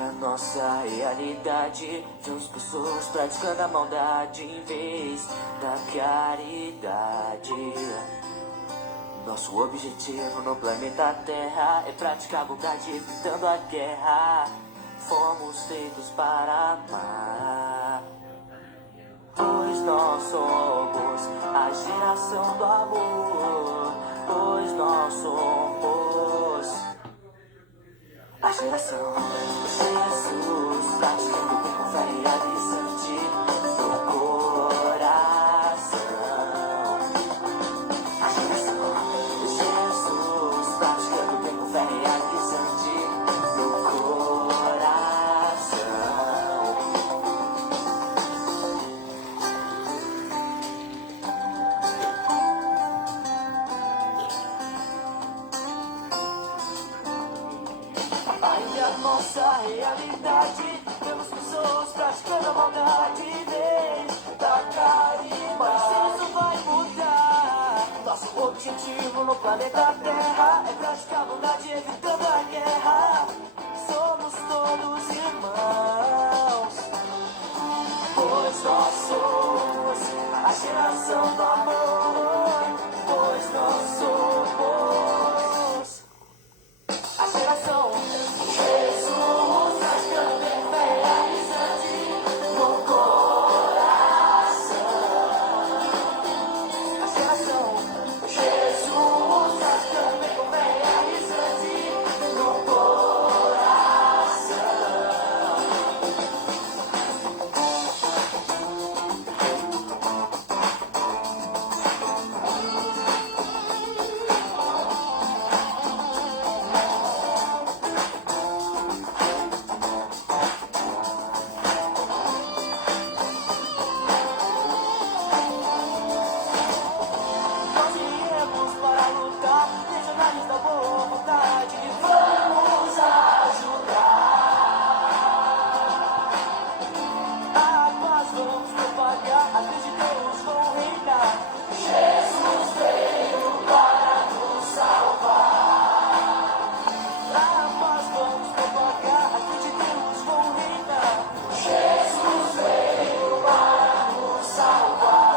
a nossa realidade. Vemos pessoas praticando a maldade em vez da caridade. Nosso objetivo no planeta Terra é praticar a bondade evitando a guerra. Fomos feitos para amar, pois nós somos a geração do amor. Pois nós somos a geração Jesus, praticando bem com fé e alisante no coração. A geração Jesus, praticando bem com fé e alisante no coração. Aí a nossa realidade, vemos pessoas praticando a maldade em vez da caridade. Mas isso vai mudar. Nosso objetivo no planeta Terra é praticar a bondade evitando a guerra. Somos todos irmãos, pois nós somos a geração do amor. Pois nós somos a geração Jesus, praticando bem com fé e alisante no coração. A geração Jesus, praticando bem com fé e alisante no coração. Nós viemos para lutar, legionários da boa vontade, vamos ajudar. A paz vamos propagar, as leis de Deus vão reinar. Jesus veio para nos salvar. A paz vamos propagar, as leis de Deus vão reinar. Jesus veio para nos salvar.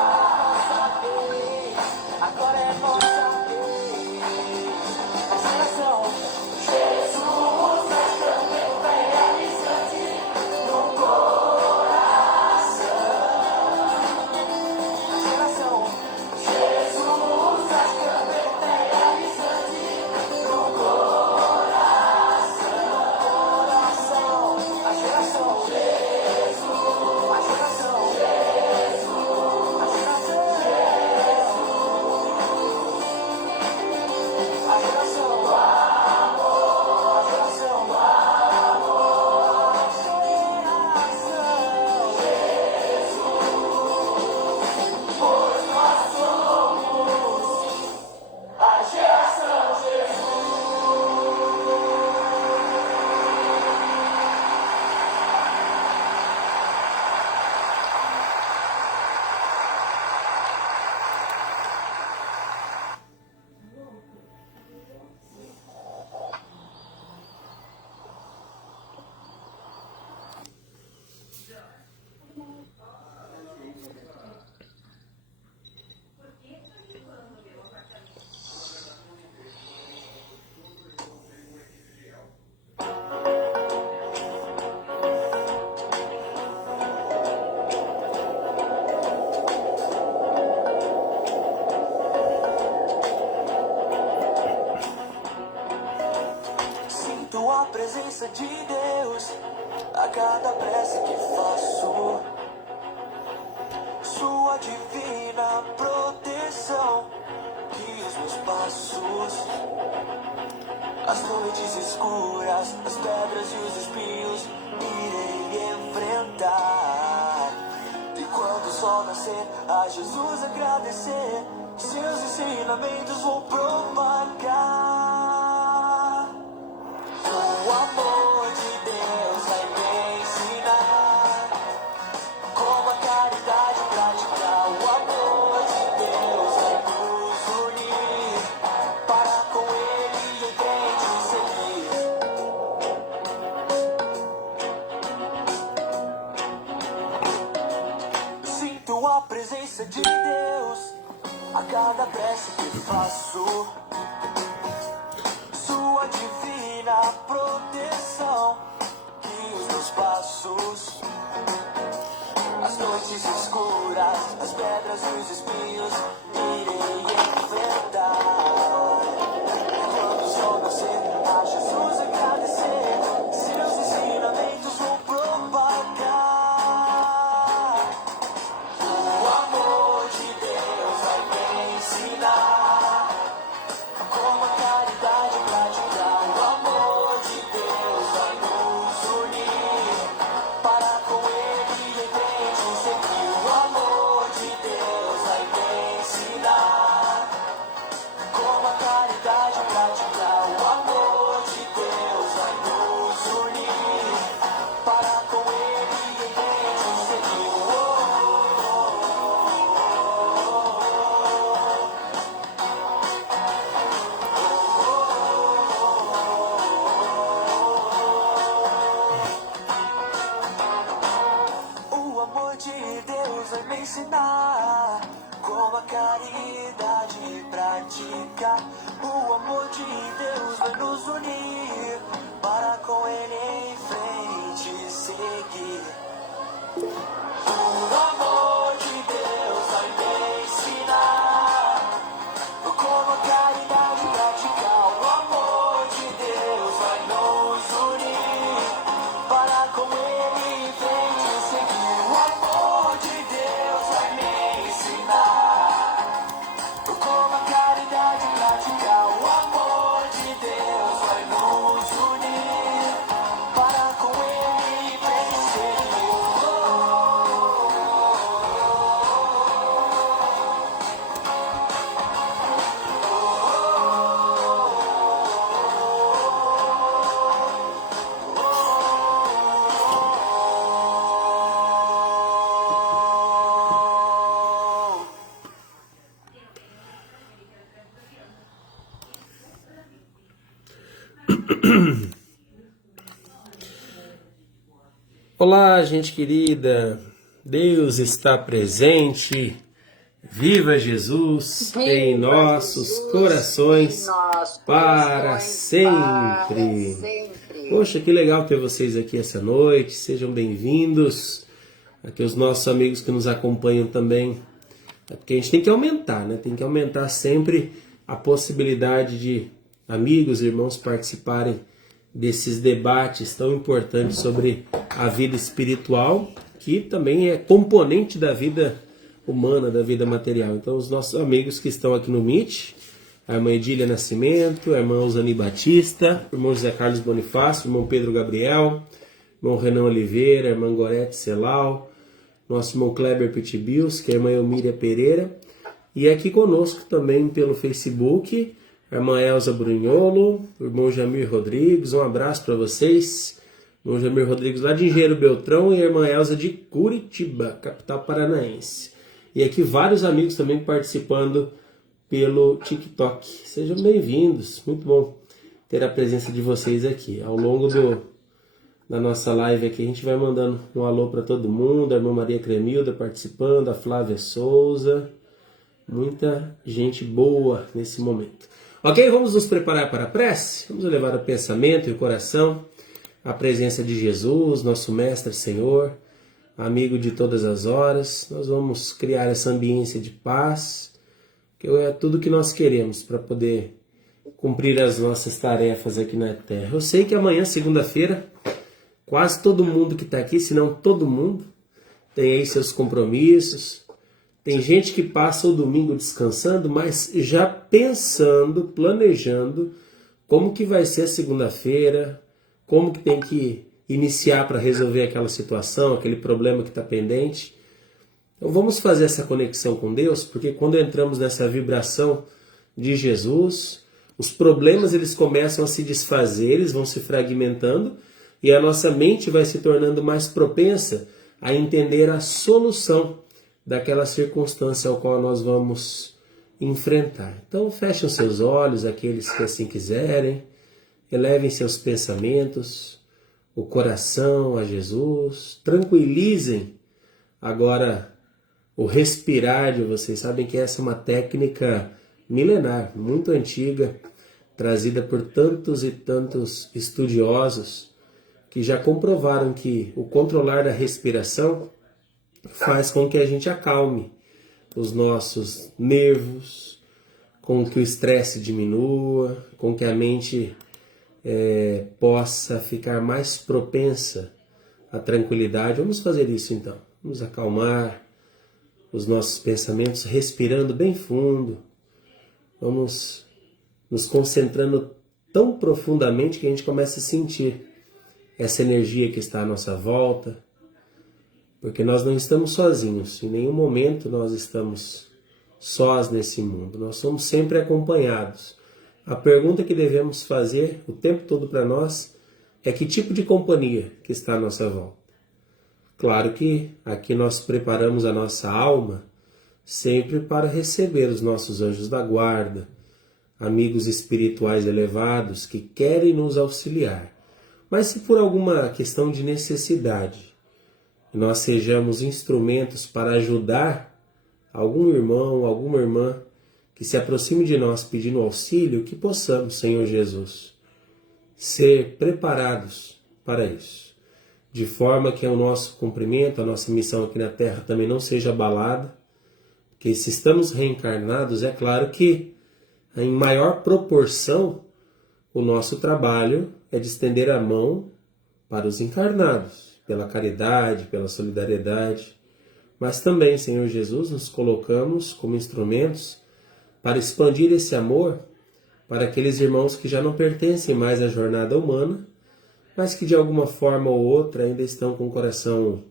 Nossa vez, agora é nossa vez. A geração Jesus, praticando bem com fé e alisante no coração. A geração Jesus, praticando bem com fé e alisante no coração. A geração Jesus, a geração Jesus, a geração a geração do amor, a geração do amor, a geração Jesus, pois nós somos a geração Jesus. Sinto a presença de Deus a cada prece que faço. Sua divina proteção guia os meus passos. As noites escuras, as pedras e os espinhos irei enfrentar. E quando o sol nascer, a Jesus agradecer. Seus ensinamentos vou propagar. O amor de Deus vai me ensinar como a caridade praticar. O amor de Deus vai nos unir para com Ele em frente seguir. Sinto a presença de Deus a cada prece que faço. Sua divina proteção guia os meus passos. As noites escuras, as pedras e os espinhos irei enfrentar. Quando o sol nascer, a Jesus agradecer, seus ensinamentos vou propagar. O amor de Deus vai me ensinar como a caridade praticar. O amor de Deus vai nos unir para com Ele em frente seguir. O amor de Deus vai me ensinar como a caridade praticar. O amor de Deus vai nos unir para com Ele em frente seguir. O amor de Deus vai me ensinar como a caridade praticar. O amor de Deus vai nos unir para com Ele em frente seguir. O amor de Deus vai me ensinar como a caridade praticar. O amor de Deus vai nos unir para com Ele em frente seguir. O amor de Deus vai me ensinar como a caridade praticar. O amor de Deus vai nos unir para com Ele em frente seguir. Olá, gente querida, Deus está presente, viva Jesus em nossos corações para sempre. Poxa, que legal ter vocês aqui essa noite, sejam bem-vindos, aqui os nossos amigos que nos acompanham também, porque a gente tem que aumentar, né? Tem que aumentar sempre a possibilidade de amigos, irmãos participarem desses debates tão importantes sobre a vida espiritual, que também é componente da vida humana, da vida material. Então, os nossos amigos que estão aqui no Meet, a irmã Edília Nascimento, a irmã Usani Batista, o irmão José Carlos Bonifácio, o irmão Pedro Gabriel, o irmão Renan Oliveira, a irmã Gorete Celal, nosso irmão Kleber Pitibils, que é a irmã Elmíria Pereira, e aqui conosco também pelo Facebook, a irmã Elza Brunholo, o irmão Jamir Rodrigues, um abraço para vocês. O irmão Jamir Rodrigues lá de Engenheiro Beltrão e a irmã Elza de Curitiba, capital paranaense. E aqui vários amigos também participando pelo TikTok. Sejam bem-vindos, muito bom ter a presença de vocês aqui. Ao longo da nossa live aqui a gente vai mandando um alô para todo mundo, a irmã Maria Cremilda participando, a Flávia Souza, muita gente boa nesse momento. Ok, vamos nos preparar para a prece? Vamos levar o pensamento e o coração à presença de Jesus, nosso Mestre Senhor, amigo de todas as horas. Nós vamos criar essa ambiência de paz, que é tudo que nós queremos para poder cumprir as nossas tarefas aqui na Terra. Eu sei que amanhã, segunda-feira, quase todo mundo que está aqui, se não todo mundo, tem aí seus compromissos. Tem gente que passa o domingo descansando, mas já pensando, planejando como que vai ser a segunda-feira, como que tem que iniciar para resolver aquela situação, aquele problema que está pendente. Então vamos fazer essa conexão com Deus, porque quando entramos nessa vibração de Jesus, os problemas eles começam a se desfazer, eles vão se fragmentando e a nossa mente vai se tornando mais propensa a entender a solução daquela circunstância ao qual nós vamos enfrentar. Então fechem seus olhos, aqueles que assim quiserem, elevem seus pensamentos, o coração a Jesus, tranquilizem agora o respirar de vocês. Sabem que essa é uma técnica milenar, muito antiga, trazida por tantos e tantos estudiosos que já comprovaram que o controlar da respiração faz com que a gente acalme os nossos nervos, com que o estresse diminua, com que a mente possa ficar mais propensa à tranquilidade. Vamos fazer isso então. Vamos acalmar os nossos pensamentos, respirando bem fundo. Vamos nos concentrando tão profundamente que a gente começa a sentir essa energia que está à nossa volta, porque nós não estamos sozinhos, em nenhum momento nós estamos sós nesse mundo, nós somos sempre acompanhados. A pergunta que devemos fazer o tempo todo para nós é que tipo de companhia que está à nossa volta. Claro que aqui nós preparamos a nossa alma sempre para receber os nossos anjos da guarda, amigos espirituais elevados que querem nos auxiliar. Mas se por alguma questão de necessidade nós sejamos instrumentos para ajudar algum irmão, alguma irmã que se aproxime de nós pedindo auxílio, que possamos, Senhor Jesus, ser preparados para isso, de forma que o nosso cumprimento, a nossa missão aqui na Terra também não seja abalada, porque se estamos reencarnados, é claro que em maior proporção o nosso trabalho é de estender a mão para os encarnados, pela caridade, pela solidariedade, mas também, Senhor Jesus, nos colocamos como instrumentos para expandir esse amor para aqueles irmãos que já não pertencem mais à jornada humana, mas que de alguma forma ou outra ainda estão com o coração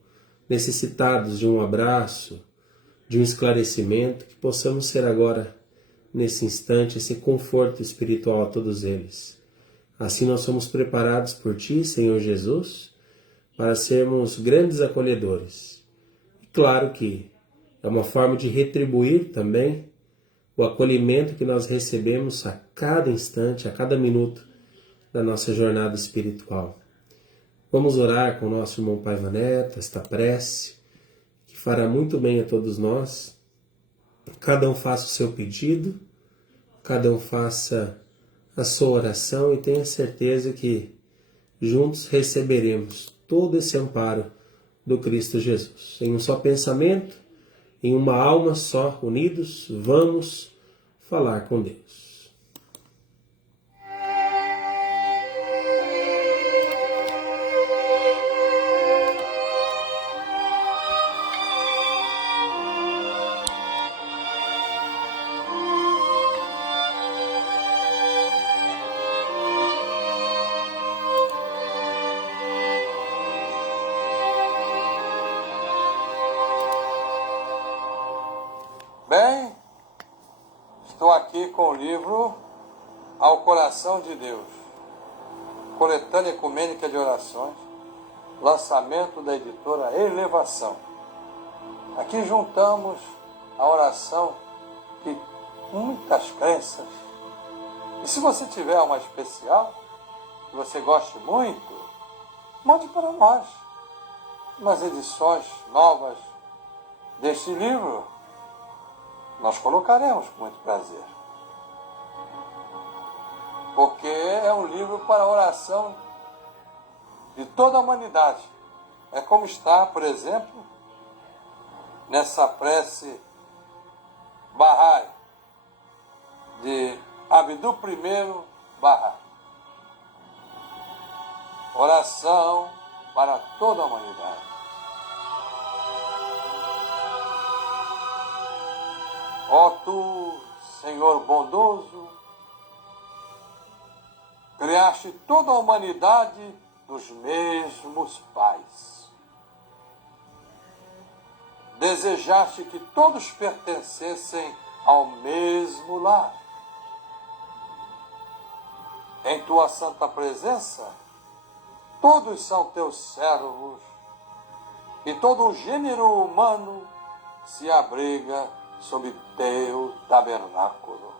necessitados de um abraço, de um esclarecimento, que possamos ser agora, nesse instante, esse conforto espiritual a todos eles. Assim nós somos preparados por Ti, Senhor Jesus, para sermos grandes acolhedores. E claro que é uma forma de retribuir também o acolhimento que nós recebemos a cada instante, a cada minuto da nossa jornada espiritual. Vamos orar com o nosso irmão Paiva Neto, esta prece, que fará muito bem a todos nós. Cada um faça o seu pedido, cada um faça a sua oração e tenha certeza que juntos receberemos todo esse amparo do Cristo Jesus. Em um só pensamento, em uma alma só, unidos, vamos falar com Deus. Bem, estou aqui com o livro Ao Coração de Deus, Coletânea Ecumênica de Orações, lançamento da editora Elevação. Aqui juntamos a oração de muitas crenças. E se você tiver uma especial, que você goste muito, mande para nós umas edições novas deste livro. Nós colocaremos com muito prazer. Porque é um livro para a oração de toda a humanidade. É como está, por exemplo, nessa prece Bahá'í, de Abdul I Bahá'í. Oração para toda a humanidade. Ó Tu, Senhor bondoso, criaste toda a humanidade dos mesmos pais. Desejaste que todos pertencessem ao mesmo lar. Em Tua santa presença, todos são Teus servos e todo o gênero humano se abriga sob Teu tabernáculo.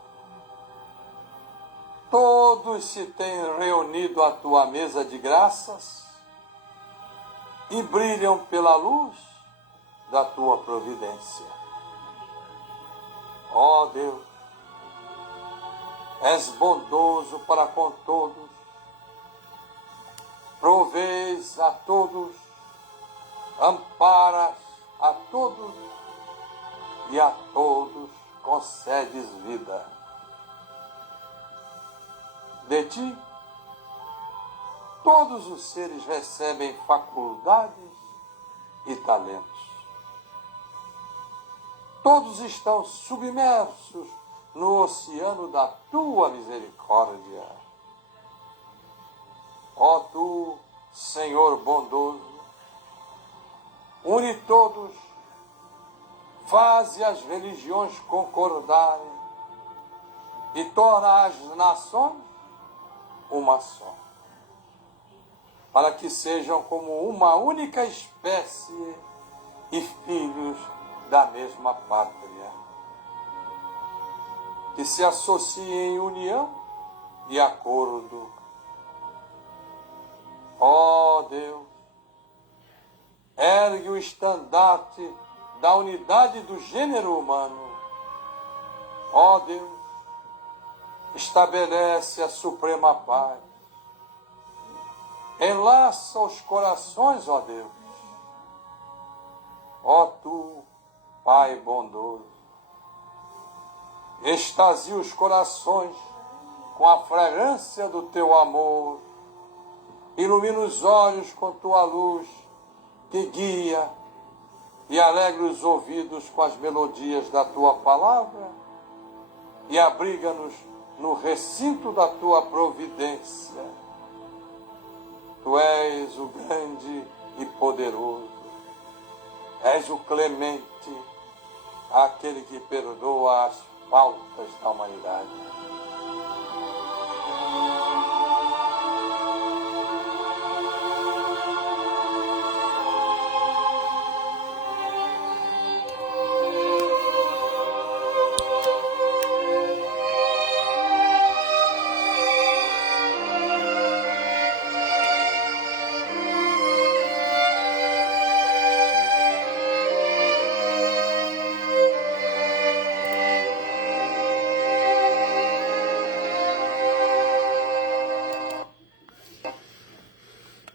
Todos se têm reunido à Tua mesa de graças e brilham pela luz da tua providência. Ó Deus, és bondoso para com todos, provês a todos, amparas a todos e a todos concedes vida. De ti, todos os seres recebem faculdades e talentos. Todos estão submersos no oceano da tua misericórdia. Ó tu, Senhor bondoso, une todos, faze as religiões concordarem e torna as nações uma só, para que sejam como uma única espécie e filhos da mesma pátria, que se associem em união e acordo. Ó Deus, ergue o estandarte da unidade do gênero humano. Ó Deus, estabelece a suprema paz. Enlaça os corações, ó Deus. Ó tu, Pai bondoso, extasia os corações com a fragrância do teu amor. Ilumina os olhos com tua luz, que guia e alegra os ouvidos com as melodias da tua palavra e abriga-nos no recinto da tua providência. Tu és o grande e poderoso, és o clemente, aquele que perdoa as faltas da humanidade.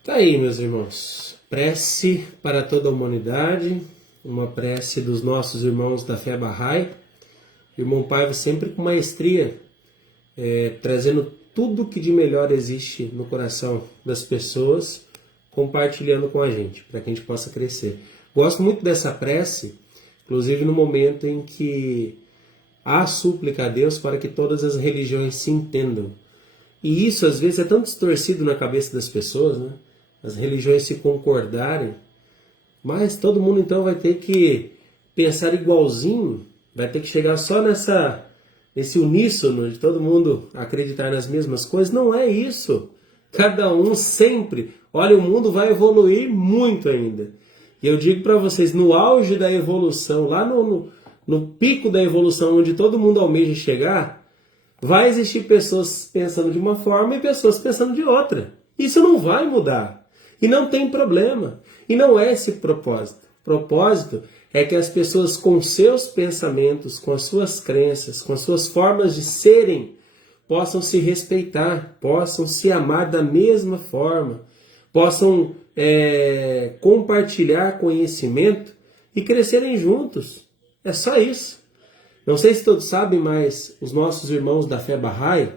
Tá aí, meus irmãos, prece para toda a humanidade, uma prece dos nossos irmãos da fé Bahá'í. Irmão Paiva sempre com maestria, trazendo tudo que de melhor existe no coração das pessoas, compartilhando com a gente, para que a gente possa crescer. Gosto muito dessa prece, inclusive no momento em que há súplica a Deus para que todas as religiões se entendam. E isso às vezes é tão distorcido na cabeça das pessoas, né? As religiões se concordarem, mas todo mundo então vai ter que pensar igualzinho, vai ter que chegar só nesse uníssono de todo mundo acreditar nas mesmas coisas. Não é isso. Cada um sempre. Olha, o mundo vai evoluir muito ainda. E eu digo para vocês, no auge da evolução, lá no pico da evolução, onde todo mundo almeja chegar, vai existir pessoas pensando de uma forma e pessoas pensando de outra. Isso não vai mudar. E não tem problema. E não é esse o propósito. O propósito é que as pessoas com seus pensamentos, com as suas crenças, com as suas formas de serem, possam se respeitar, possam se amar da mesma forma, possam compartilhar conhecimento e crescerem juntos. É só isso. Não sei se todos sabem, mas os nossos irmãos da fé Bahá'í,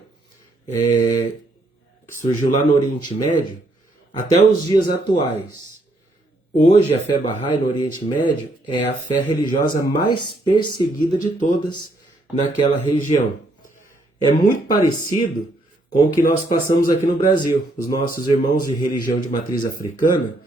que surgiu lá no Oriente Médio, até os dias atuais, hoje a fé Bahá'í no Oriente Médio é a fé religiosa mais perseguida de todas naquela região. É muito parecido com o que nós passamos aqui no Brasil. Os nossos irmãos de religião de matriz africana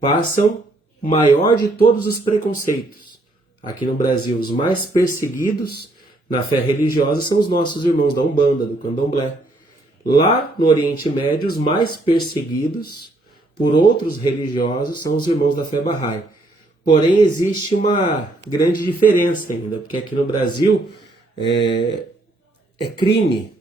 passam o maior de todos os preconceitos. Aqui no Brasil, os mais perseguidos na fé religiosa são os nossos irmãos da Umbanda, do Candomblé. Lá no Oriente Médio, os mais perseguidos por outros religiosos são os irmãos da fé Bahá'í. Porém, existe uma grande diferença ainda, porque aqui no Brasil é crime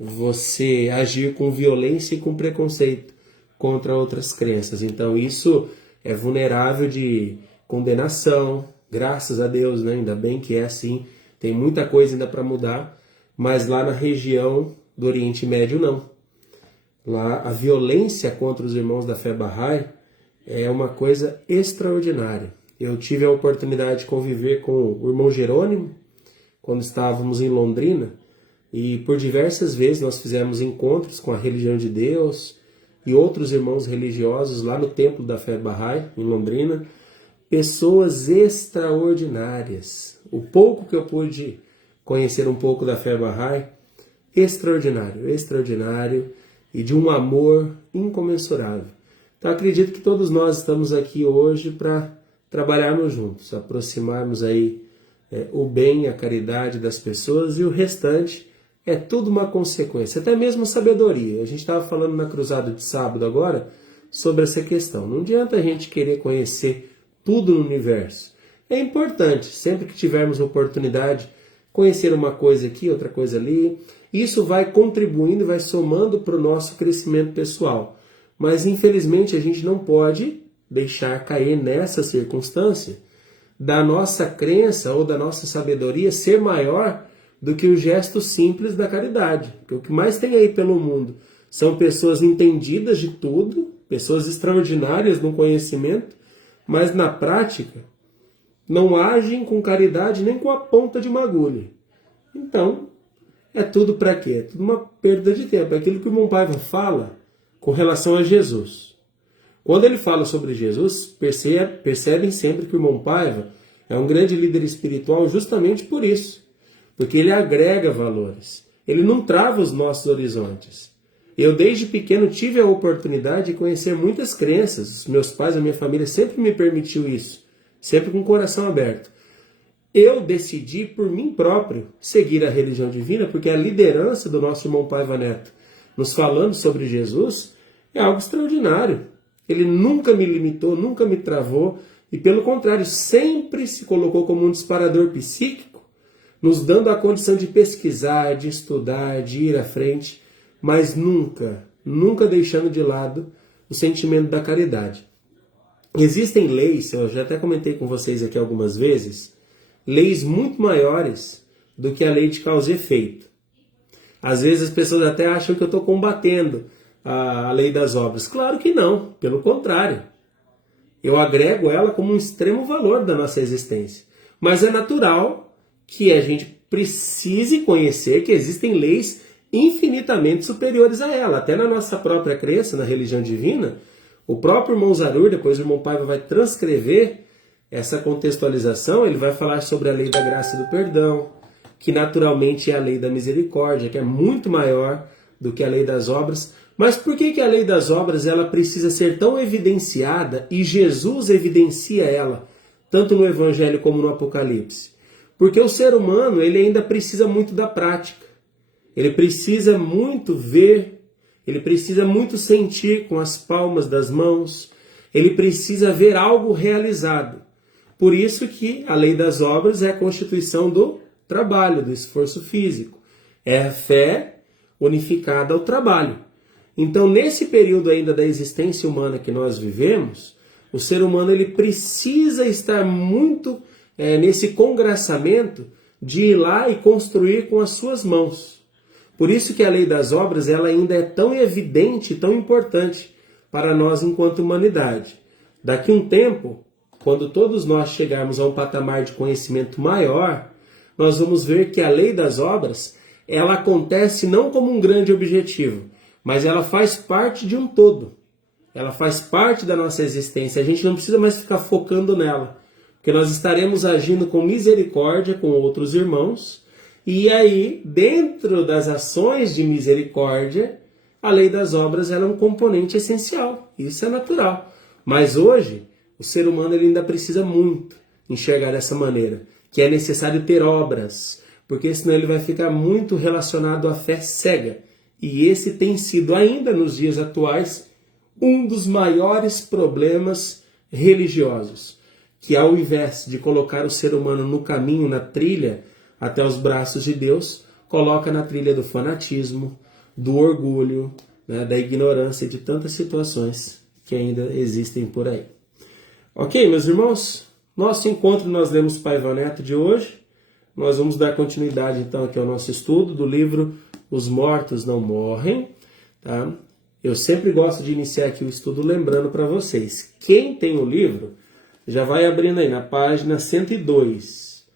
você agir com violência e com preconceito contra outras crenças. Então isso é vulnerável de condenação, graças a Deus, né? Ainda bem que é assim, tem muita coisa ainda para mudar, mas lá na região do Oriente Médio não. Lá a violência contra os irmãos da fé Bahá'í é uma coisa extraordinária. Eu tive a oportunidade de conviver com o irmão Jerônimo, quando estávamos em Londrina, e por diversas vezes nós fizemos encontros com a religião de Deus e outros irmãos religiosos lá no templo da fé Bahá'í, em Londrina. Pessoas extraordinárias. O pouco que eu pude conhecer um pouco da fé Bahá'í, extraordinário, extraordinário, e de um amor incomensurável. Então acredito que todos nós estamos aqui hoje para trabalharmos juntos, aproximarmos aí o bem, a caridade das pessoas, e o restante é tudo uma consequência, até mesmo sabedoria. A gente estava falando na cruzada de sábado agora sobre essa questão. Não adianta a gente querer conhecer tudo no universo. É importante, sempre que tivermos oportunidade, conhecer uma coisa aqui, outra coisa ali. Isso vai contribuindo, vai somando para o nosso crescimento pessoal. Mas, infelizmente, a gente não pode deixar cair nessa circunstância da nossa crença ou da nossa sabedoria ser maior do que o gesto simples da caridade. Porque o que mais tem aí pelo mundo são pessoas entendidas de tudo, pessoas extraordinárias no conhecimento, mas na prática não agem com caridade nem com a ponta de uma agulha. Então, é tudo para quê? É tudo uma perda de tempo. É aquilo que o irmão Paiva fala com relação a Jesus. Quando ele fala sobre Jesus, percebem sempre que o irmão Paiva é um grande líder espiritual justamente por isso. Porque ele agrega valores. Ele não trava os nossos horizontes. Eu, desde pequeno, tive a oportunidade de conhecer muitas crenças. Os meus pais, a minha família sempre me permitiu isso. Sempre com o coração aberto. Eu decidi, por mim próprio, seguir a religião divina, porque a liderança do nosso irmão Paiva Neto, nos falando sobre Jesus, é algo extraordinário. Ele nunca me limitou, nunca me travou, e pelo contrário, sempre se colocou como um disparador psíquico, nos dando a condição de pesquisar, de estudar, de ir à frente, mas nunca, nunca deixando de lado o sentimento da caridade. Existem leis, eu já até comentei com vocês aqui algumas vezes, leis muito maiores do que a lei de causa e efeito. Às vezes as pessoas até acham que eu estou combatendo a lei das obras. Claro que não, pelo contrário. Eu agrego ela como um extremo valor da nossa existência. Mas é natural que a gente precise conhecer que existem leis infinitamente superiores a ela. Até na nossa própria crença, na religião divina, o próprio irmão Zarur, depois o irmão Paiva vai transcrever essa contextualização, ele vai falar sobre a lei da graça e do perdão, que naturalmente é a lei da misericórdia, que é muito maior do que a lei das obras. Mas por que a lei das obras ela precisa ser tão evidenciada e Jesus evidencia ela, tanto no Evangelho como no Apocalipse? Porque o ser humano ele ainda precisa muito da prática. Ele precisa muito ver, ele precisa muito sentir com as palmas das mãos, ele precisa ver algo realizado. Por isso que a lei das obras é a constituição do trabalho, do esforço físico. É a fé unificada ao trabalho. Então, nesse período ainda da existência humana que nós vivemos, o ser humano ele precisa estar muito nesse congraçamento de ir lá e construir com as suas mãos. Por isso que a lei das obras ela ainda é tão evidente, tão importante para nós enquanto humanidade. Daqui a um tempo, quando todos nós chegarmos a um patamar de conhecimento maior, nós vamos ver que a lei das obras ela acontece não como um grande objetivo, mas ela faz parte de um todo. Ela faz parte da nossa existência. A gente não precisa mais ficar focando nela, porque nós estaremos agindo com misericórdia com outros irmãos, e aí, dentro das ações de misericórdia, a lei das obras ela é um componente essencial. Isso é natural. Mas hoje, o ser humano ele ainda precisa muito enxergar dessa maneira, que é necessário ter obras, porque senão ele vai ficar muito relacionado à fé cega. E esse tem sido, ainda nos dias atuais, um dos maiores problemas religiosos, que ao invés de colocar o ser humano no caminho, na trilha, até os braços de Deus, coloca na trilha do fanatismo, do orgulho, né, da ignorância, de tantas situações que ainda existem por aí. Ok, meus irmãos? Nosso encontro nós lemos Paiva Neto de hoje. Nós vamos dar continuidade então aqui ao nosso estudo do livro Os Mortos Não Morrem. Tá? Eu sempre gosto de iniciar aqui o estudo lembrando para vocês. Quem tem o livro já vai abrindo aí na página 102.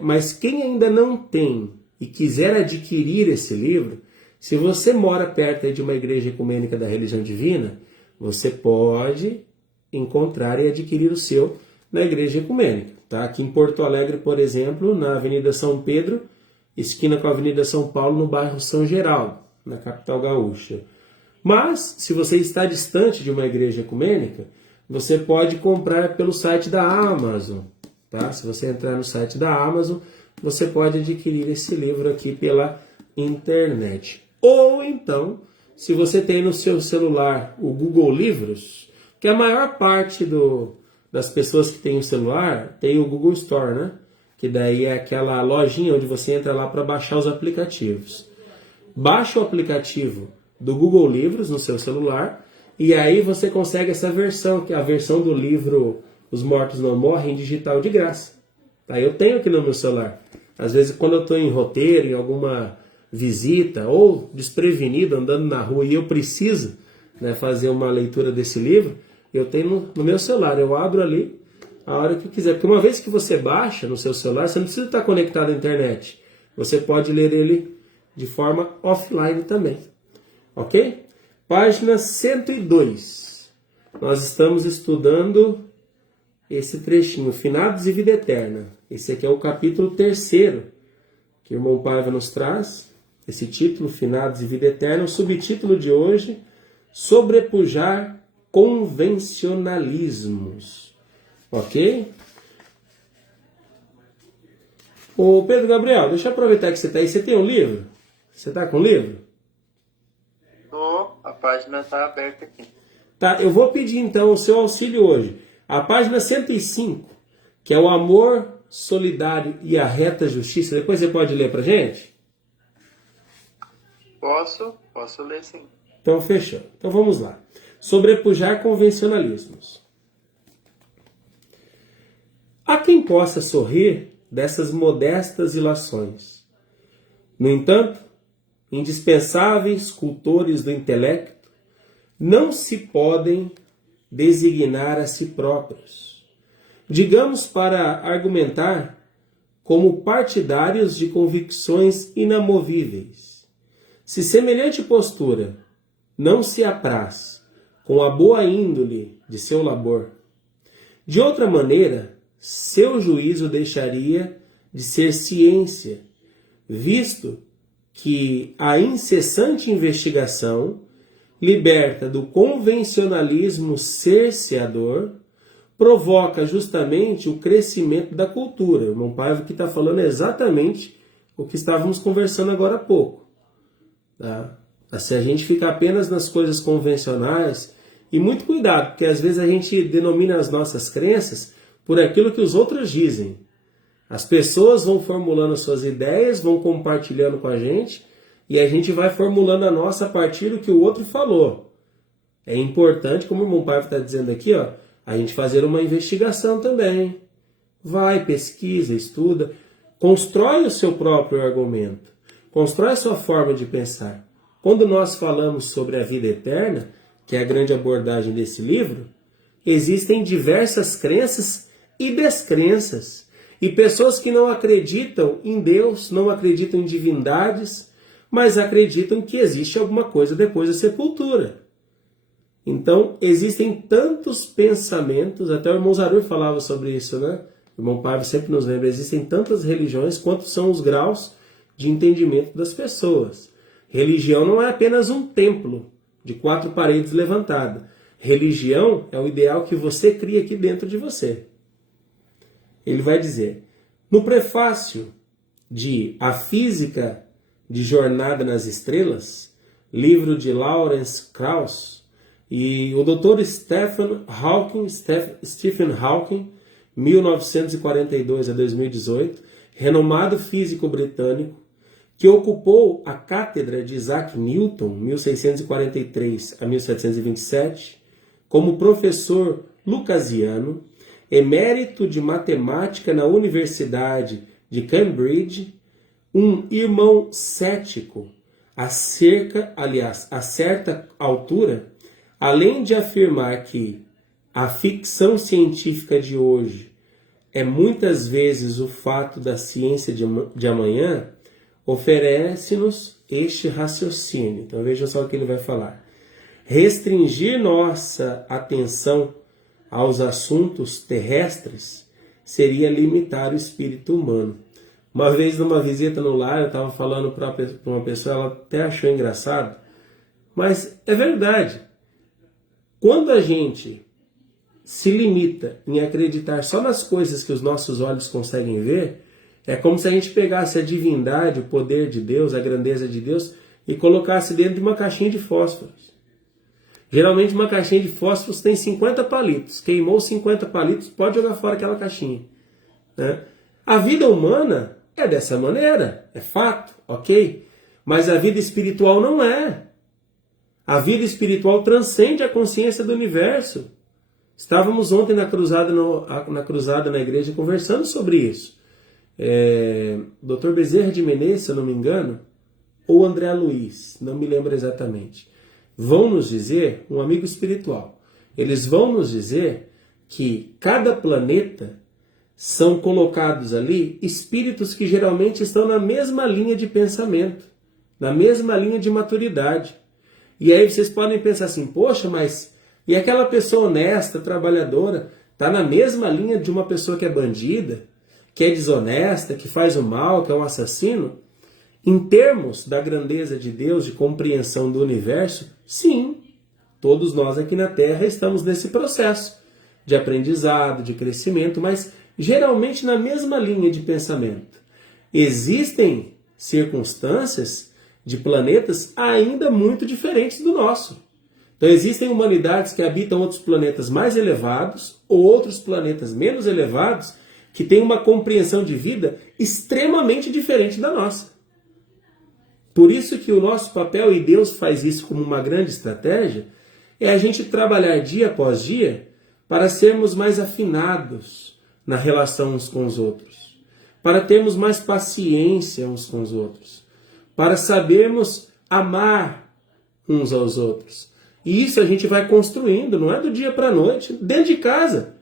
Mas quem ainda não tem e quiser adquirir esse livro, se você mora perto aí de uma igreja ecumênica da religião divina, você pode encontrar e adquirir o seu na igreja ecumênica. Tá? Aqui em Porto Alegre, por exemplo, na Avenida São Pedro, esquina com a Avenida São Paulo, no bairro São Geraldo, na capital gaúcha. Mas, se você está distante de uma igreja ecumênica, você pode comprar pelo site da Amazon. Tá? Se você entrar no site da Amazon, você pode adquirir esse livro aqui pela internet. Ou então, se você tem no seu celular o Google Livros, que a maior parte das pessoas que tem o celular tem o Google Store, né? Que daí é aquela lojinha onde você entra lá para baixar os aplicativos. Baixa o aplicativo do Google Livros no seu celular e aí você consegue essa versão, que é a versão do livro Os Mortos Não Morrem, digital de graça. Tá? Eu tenho aqui no meu celular. Às vezes quando eu estou em roteiro, em alguma visita ou desprevenido, andando na rua e eu preciso, né, fazer uma leitura desse livro, eu tenho no meu celular. Eu abro ali a hora que eu quiser. Porque uma vez que você baixa no seu celular, você não precisa estar conectado à internet. Você pode ler ele de forma offline também. Ok? Página 102. Nós estamos estudando esse trechinho, Finados e Vida Eterna. Esse aqui é o capítulo 3º que o irmão Paiva nos traz. Esse título, Finados e Vida Eterna. O subtítulo de hoje, Sobrepujar Convencionalismos. Ok? Ô Pedro Gabriel, deixa eu aproveitar que você está aí. Você tem um livro? Você está com o livro? Tô, a página está aberta aqui. Tá, eu vou pedir então o seu auxílio hoje. A página 105, que é o amor solidário e a reta justiça. Depois você pode ler pra gente? Posso ler sim. Então fechou. Então vamos lá. Sobrepujar convencionalismos. Há quem possa sorrir dessas modestas ilações. No entanto, indispensáveis cultores do intelecto não se podem designar a si próprios. Digamos para argumentar como partidários de convicções inamovíveis. Se semelhante postura não se apraz com a boa índole de seu labor, de outra maneira, seu juízo deixaria de ser ciência, visto que a incessante investigação, liberta do convencionalismo cerceador, provoca justamente o crescimento da cultura. O irmão Paiva que está falando exatamente o que estávamos conversando agora há pouco. Tá? Se a gente fica apenas nas coisas convencionais, e muito cuidado, porque às vezes a gente denomina as nossas crenças por aquilo que os outros dizem. As pessoas vão formulando suas ideias, vão compartilhando com a gente, e a gente vai formulando a nossa a partir do que o outro falou. É importante, como o irmão Paiva está dizendo aqui, a gente fazer uma investigação também. Vai, pesquisa, estuda, constrói o seu próprio argumento, constrói a sua forma de pensar. Quando nós falamos sobre a vida eterna, que é a grande abordagem desse livro, existem diversas crenças e descrenças. E pessoas que não acreditam em Deus, não acreditam em divindades, mas acreditam que existe alguma coisa depois da sepultura. Então, existem tantos pensamentos, até o irmão Zarur falava sobre isso, né? O irmão Paiva sempre nos lembra, existem tantas religiões quanto são os graus de entendimento das pessoas. Religião não é apenas um templo de 4 paredes levantadas. Religião é o ideal que você cria aqui dentro de você. Ele vai dizer, no prefácio de A Física de Jornada nas Estrelas, livro de Lawrence Krauss, e o Dr. Stephen Hawking, 1942 a 2018, renomado físico britânico, que ocupou a cátedra de Isaac Newton, 1643 a 1727, como professor lucasiano, emérito de matemática na Universidade de Cambridge, um irmão cético, a certa altura, além de afirmar que a ficção científica de hoje é muitas vezes o fato da ciência de amanhã, oferece-nos este raciocínio. Então veja só o que ele vai falar. Restringir nossa atenção aos assuntos terrestres seria limitar o espírito humano. Uma vez, numa visita no lar, eu estava falando para uma pessoa, ela até achou engraçado, mas é verdade. Quando a gente se limita em acreditar só nas coisas que os nossos olhos conseguem ver, é como se a gente pegasse a divindade, o poder de Deus, a grandeza de Deus e colocasse dentro de uma caixinha de fósforos. Geralmente uma caixinha de fósforos tem 50 palitos. Queimou 50 palitos, pode jogar fora aquela caixinha, né? A vida humana é dessa maneira, é fato, ok? Mas a vida espiritual não é. A vida espiritual transcende a consciência do universo. Estávamos ontem na cruzada na igreja conversando sobre isso. Dr. Bezerra de Menezes, se eu não me engano, ou André Luiz, não me lembro exatamente, vão nos dizer, um amigo espiritual, eles vão nos dizer que cada planeta são colocados ali espíritos que geralmente estão na mesma linha de pensamento, na mesma linha de maturidade. E aí vocês podem pensar assim, poxa, mas e aquela pessoa honesta, trabalhadora, está na mesma linha de uma pessoa que é bandida, que é desonesta, que faz o mal, que é um assassino? Em termos da grandeza de Deus, de compreensão do universo, sim, todos nós aqui na Terra estamos nesse processo de aprendizado, de crescimento, mas geralmente na mesma linha de pensamento. Existem circunstâncias de planetas ainda muito diferentes do nosso. Então existem humanidades que habitam outros planetas mais elevados ou outros planetas menos elevados que têm uma compreensão de vida extremamente diferente da nossa. Por isso que o nosso papel, e Deus faz isso como uma grande estratégia, é a gente trabalhar dia após dia para sermos mais afinados na relação uns com os outros, para termos mais paciência uns com os outros, para sabermos amar uns aos outros. E isso a gente vai construindo, não é do dia para a noite, dentro de casa.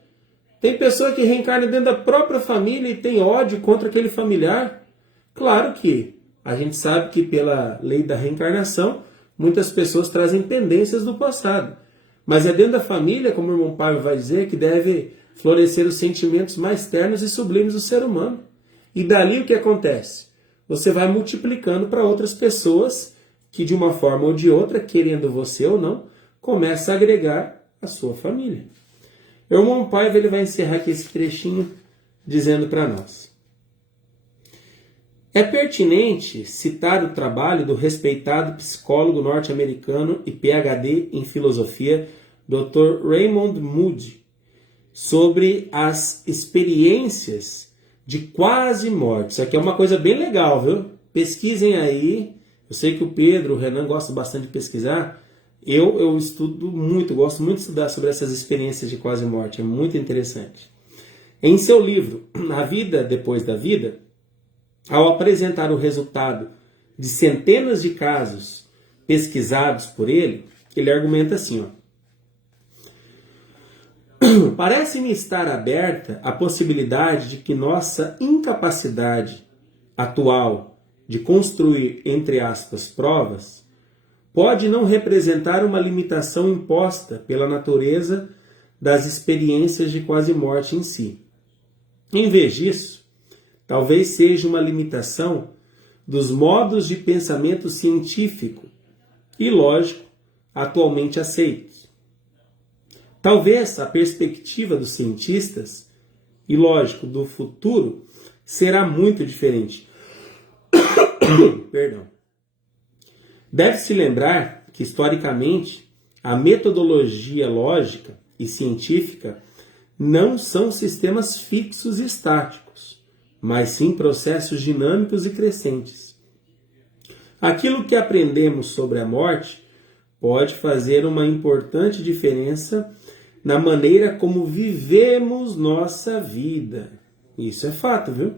Tem pessoa que reencarna dentro da própria família e tem ódio contra aquele familiar. Claro que a gente sabe que pela lei da reencarnação, muitas pessoas trazem pendências do passado. Mas é dentro da família, como o irmão Pablo vai dizer, que deve florescer os sentimentos mais ternos e sublimes do ser humano. E dali o que acontece? Você vai multiplicando para outras pessoas que de uma forma ou de outra, querendo você ou não, começa a agregar a sua família. O irmão Paiva, ele vai encerrar aqui esse trechinho dizendo para nós. É pertinente citar o trabalho do respeitado psicólogo norte-americano e PhD em filosofia, Dr. Raymond Moody, sobre as experiências de quase morte. Isso aqui é uma coisa bem legal, viu? Pesquisem aí. Eu sei que o Pedro, o Renan gostam bastante de pesquisar. Eu estudo muito, gosto muito de estudar sobre essas experiências de quase morte. É muito interessante. Em seu livro, A Vida Depois da Vida, ao apresentar o resultado de centenas de casos pesquisados por ele, ele argumenta assim, parece-me estar aberta a possibilidade de que nossa incapacidade atual de construir, entre aspas, provas, pode não representar uma limitação imposta pela natureza das experiências de quase morte em si. Em vez disso, talvez seja uma limitação dos modos de pensamento científico e lógico atualmente aceitos. Talvez a perspectiva dos cientistas e lógico do futuro será muito diferente. Perdão. Deve-se lembrar que, historicamente, a metodologia lógica e científica não são sistemas fixos e estáticos, mas sim processos dinâmicos e crescentes. Aquilo que aprendemos sobre a morte pode fazer uma importante diferença na maneira como vivemos nossa vida. Isso é fato, viu?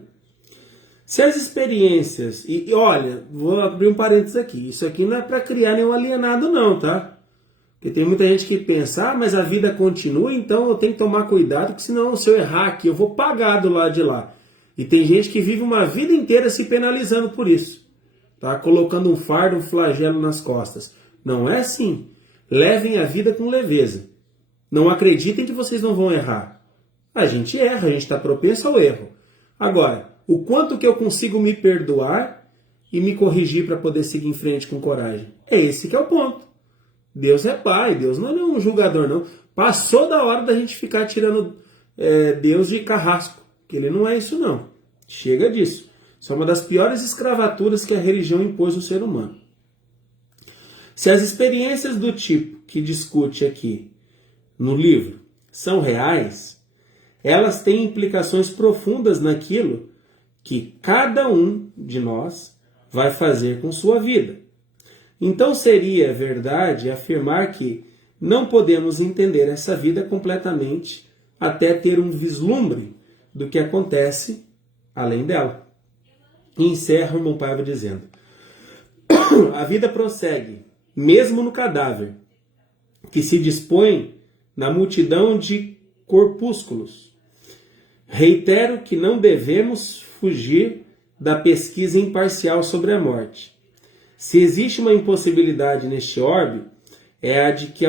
Se as experiências... E olha, vou abrir um parênteses aqui. Isso aqui não é para criar nenhum alienado não, tá? Porque tem muita gente que pensa, mas a vida continua, então eu tenho que tomar cuidado, porque senão se eu errar aqui, eu vou pagar do lado de lá. E tem gente que vive uma vida inteira se penalizando por isso. Tá? Colocando um fardo, um flagelo nas costas. Não é assim. Levem a vida com leveza. Não acreditem que vocês não vão errar. A gente erra, a gente está propenso ao erro. Agora, o quanto que eu consigo me perdoar e me corrigir para poder seguir em frente com coragem? É esse que é o ponto. Deus é pai, Deus não é um julgador, não. Passou da hora da gente ficar tirando Deus de carrasco, que ele não é isso, não. Chega disso. Isso é uma das piores escravaturas que a religião impôs no ser humano. Se as experiências do tipo que discute aqui no livro são reais, elas têm implicações profundas naquilo que cada um de nós vai fazer com sua vida. Então seria verdade afirmar que não podemos entender essa vida completamente até ter um vislumbre do que acontece além dela. E encerra o irmão Paiva dizendo: a vida prossegue, mesmo no cadáver, que se dispõe na multidão de corpúsculos. Reitero que não devemos fugir da pesquisa imparcial sobre a morte. Se existe uma impossibilidade neste orbe, é a de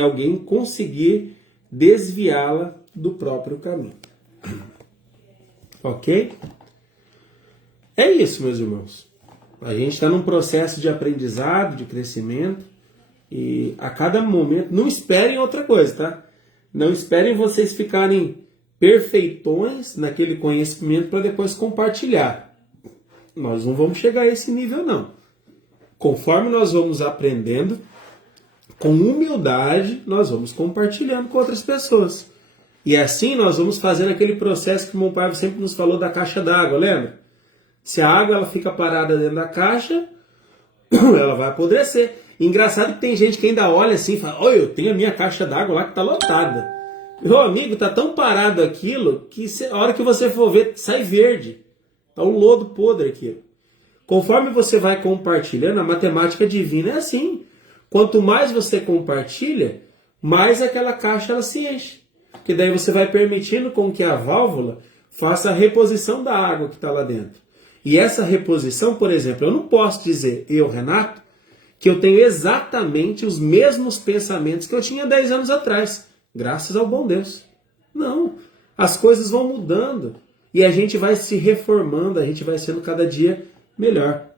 alguém conseguir desviá-la do próprio caminho. Ok? É isso, meus irmãos. A gente está num processo de aprendizado, de crescimento, e a cada momento, não esperem outra coisa, tá? Não esperem vocês ficarem perfeitões naquele conhecimento para depois compartilhar. Nós não vamos chegar a esse nível, não. Conforme nós vamos aprendendo, com humildade, nós vamos compartilhando com outras pessoas. E assim nós vamos fazendo aquele processo que o meu pai sempre nos falou da caixa d'água, lembra? Se a água ela fica parada dentro da caixa, ela vai apodrecer. Engraçado que tem gente que ainda olha assim e fala: olha, eu tenho a minha caixa d'água lá que está lotada. Meu amigo, está tão parado aquilo que a hora que você for ver, sai verde. Está um lodo podre aqui. Conforme você vai compartilhando, a matemática divina é assim. Quanto mais você compartilha, mais aquela caixa ela se enche. Porque daí você vai permitindo com que a válvula faça a reposição da água que está lá dentro. E essa reposição, por exemplo, eu não posso dizer, eu, Renato, que eu tenho exatamente os mesmos pensamentos que eu tinha 10 anos atrás. Graças ao bom Deus. Não. As coisas vão mudando. E a gente vai se reformando, a gente vai sendo cada dia melhor.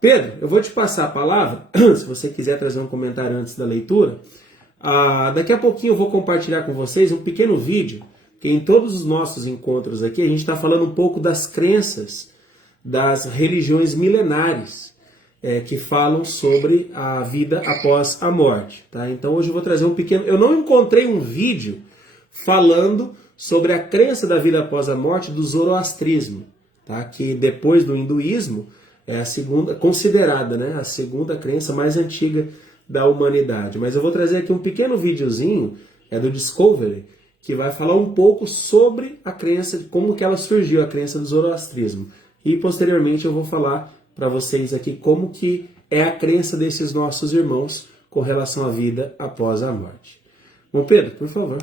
Pedro, eu vou te passar a palavra, se você quiser trazer um comentário antes da leitura. Daqui a pouquinho eu vou compartilhar com vocês um pequeno vídeo, que em todos os nossos encontros aqui a gente está falando um pouco das crenças das religiões milenares, que falam sobre a vida após a morte. Tá? Então hoje eu vou trazer um pequeno... Eu não encontrei um vídeo falando sobre a crença da vida após a morte do zoroastrismo, tá? Que depois do hinduísmo é a segunda, considerada, né, a segunda crença mais antiga da humanidade. Mas eu vou trazer aqui um pequeno videozinho, do Discovery, que vai falar um pouco sobre a crença, como que ela surgiu, a crença do zoroastrismo. E posteriormente eu vou falar para vocês aqui como que é a crença desses nossos irmãos com relação à vida após a morte. Bom, Pedro, por favor.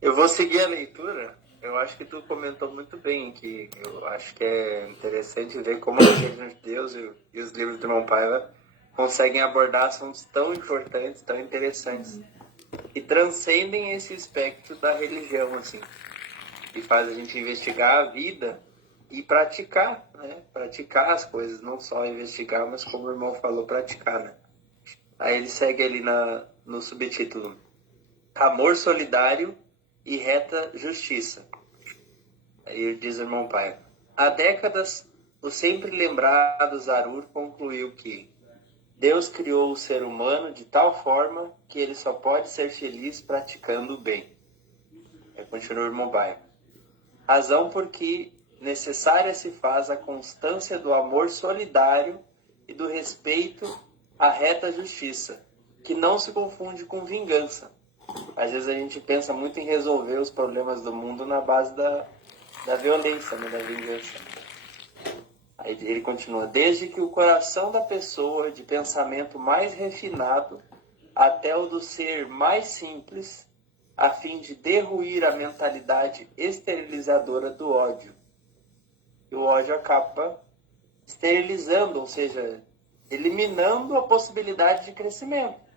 Eu vou seguir a leitura. Eu acho que tu comentou muito bem, que eu acho que é interessante ver como a Igreja de Deus e os livros do irmão Paiva conseguem abordar assuntos tão importantes, tão interessantes, e transcendem esse espectro da religião, assim, e faz a gente investigar a vida e praticar, né? Praticar as coisas, não só investigar, mas como o irmão falou, praticar, né? Aí ele segue ali no subtítulo: Amor solidário e reta justiça. Aí diz o irmão Paiva: há décadas, o sempre lembrado Zarur concluiu que Deus criou o ser humano de tal forma que ele só pode ser feliz praticando o bem. Aí continua o irmão Paiva: razão porque necessária se faz a constância do amor solidário e do respeito à reta justiça, que não se confunde com vingança. Às vezes a gente pensa muito em resolver os problemas do mundo na base da violência, né, da vingança. Aí ele continua: desde que o coração da pessoa de pensamento mais refinado até o do ser mais simples, a fim de derruir a mentalidade esterilizadora do ódio. E o ódio acaba esterilizando, ou seja, eliminando a possibilidade de crescimento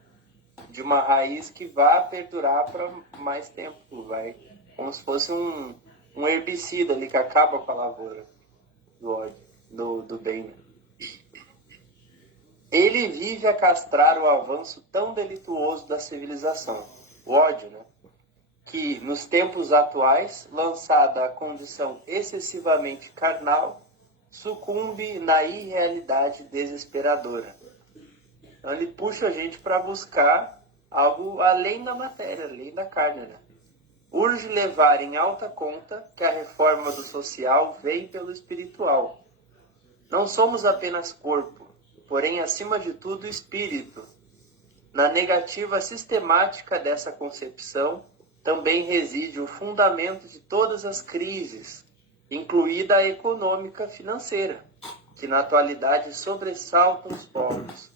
de uma raiz que vá perdurar para mais tempo, vai como se fosse um herbicida ali que acaba com a lavoura do ódio, do bem. Né? Ele vive a castrar o avanço tão delituoso da civilização, o ódio, né? Que nos tempos atuais, lançada à condição excessivamente carnal, sucumbe na irrealidade desesperadora. Então ele puxa a gente para buscar algo além da matéria, além da carne. Né? Urge levar em alta conta que a reforma do social vem pelo espiritual. Não somos apenas corpo, porém, acima de tudo, espírito. Na negativa sistemática dessa concepção, também reside o fundamento de todas as crises, incluída a econômica financeira, que na atualidade sobressalta os povos.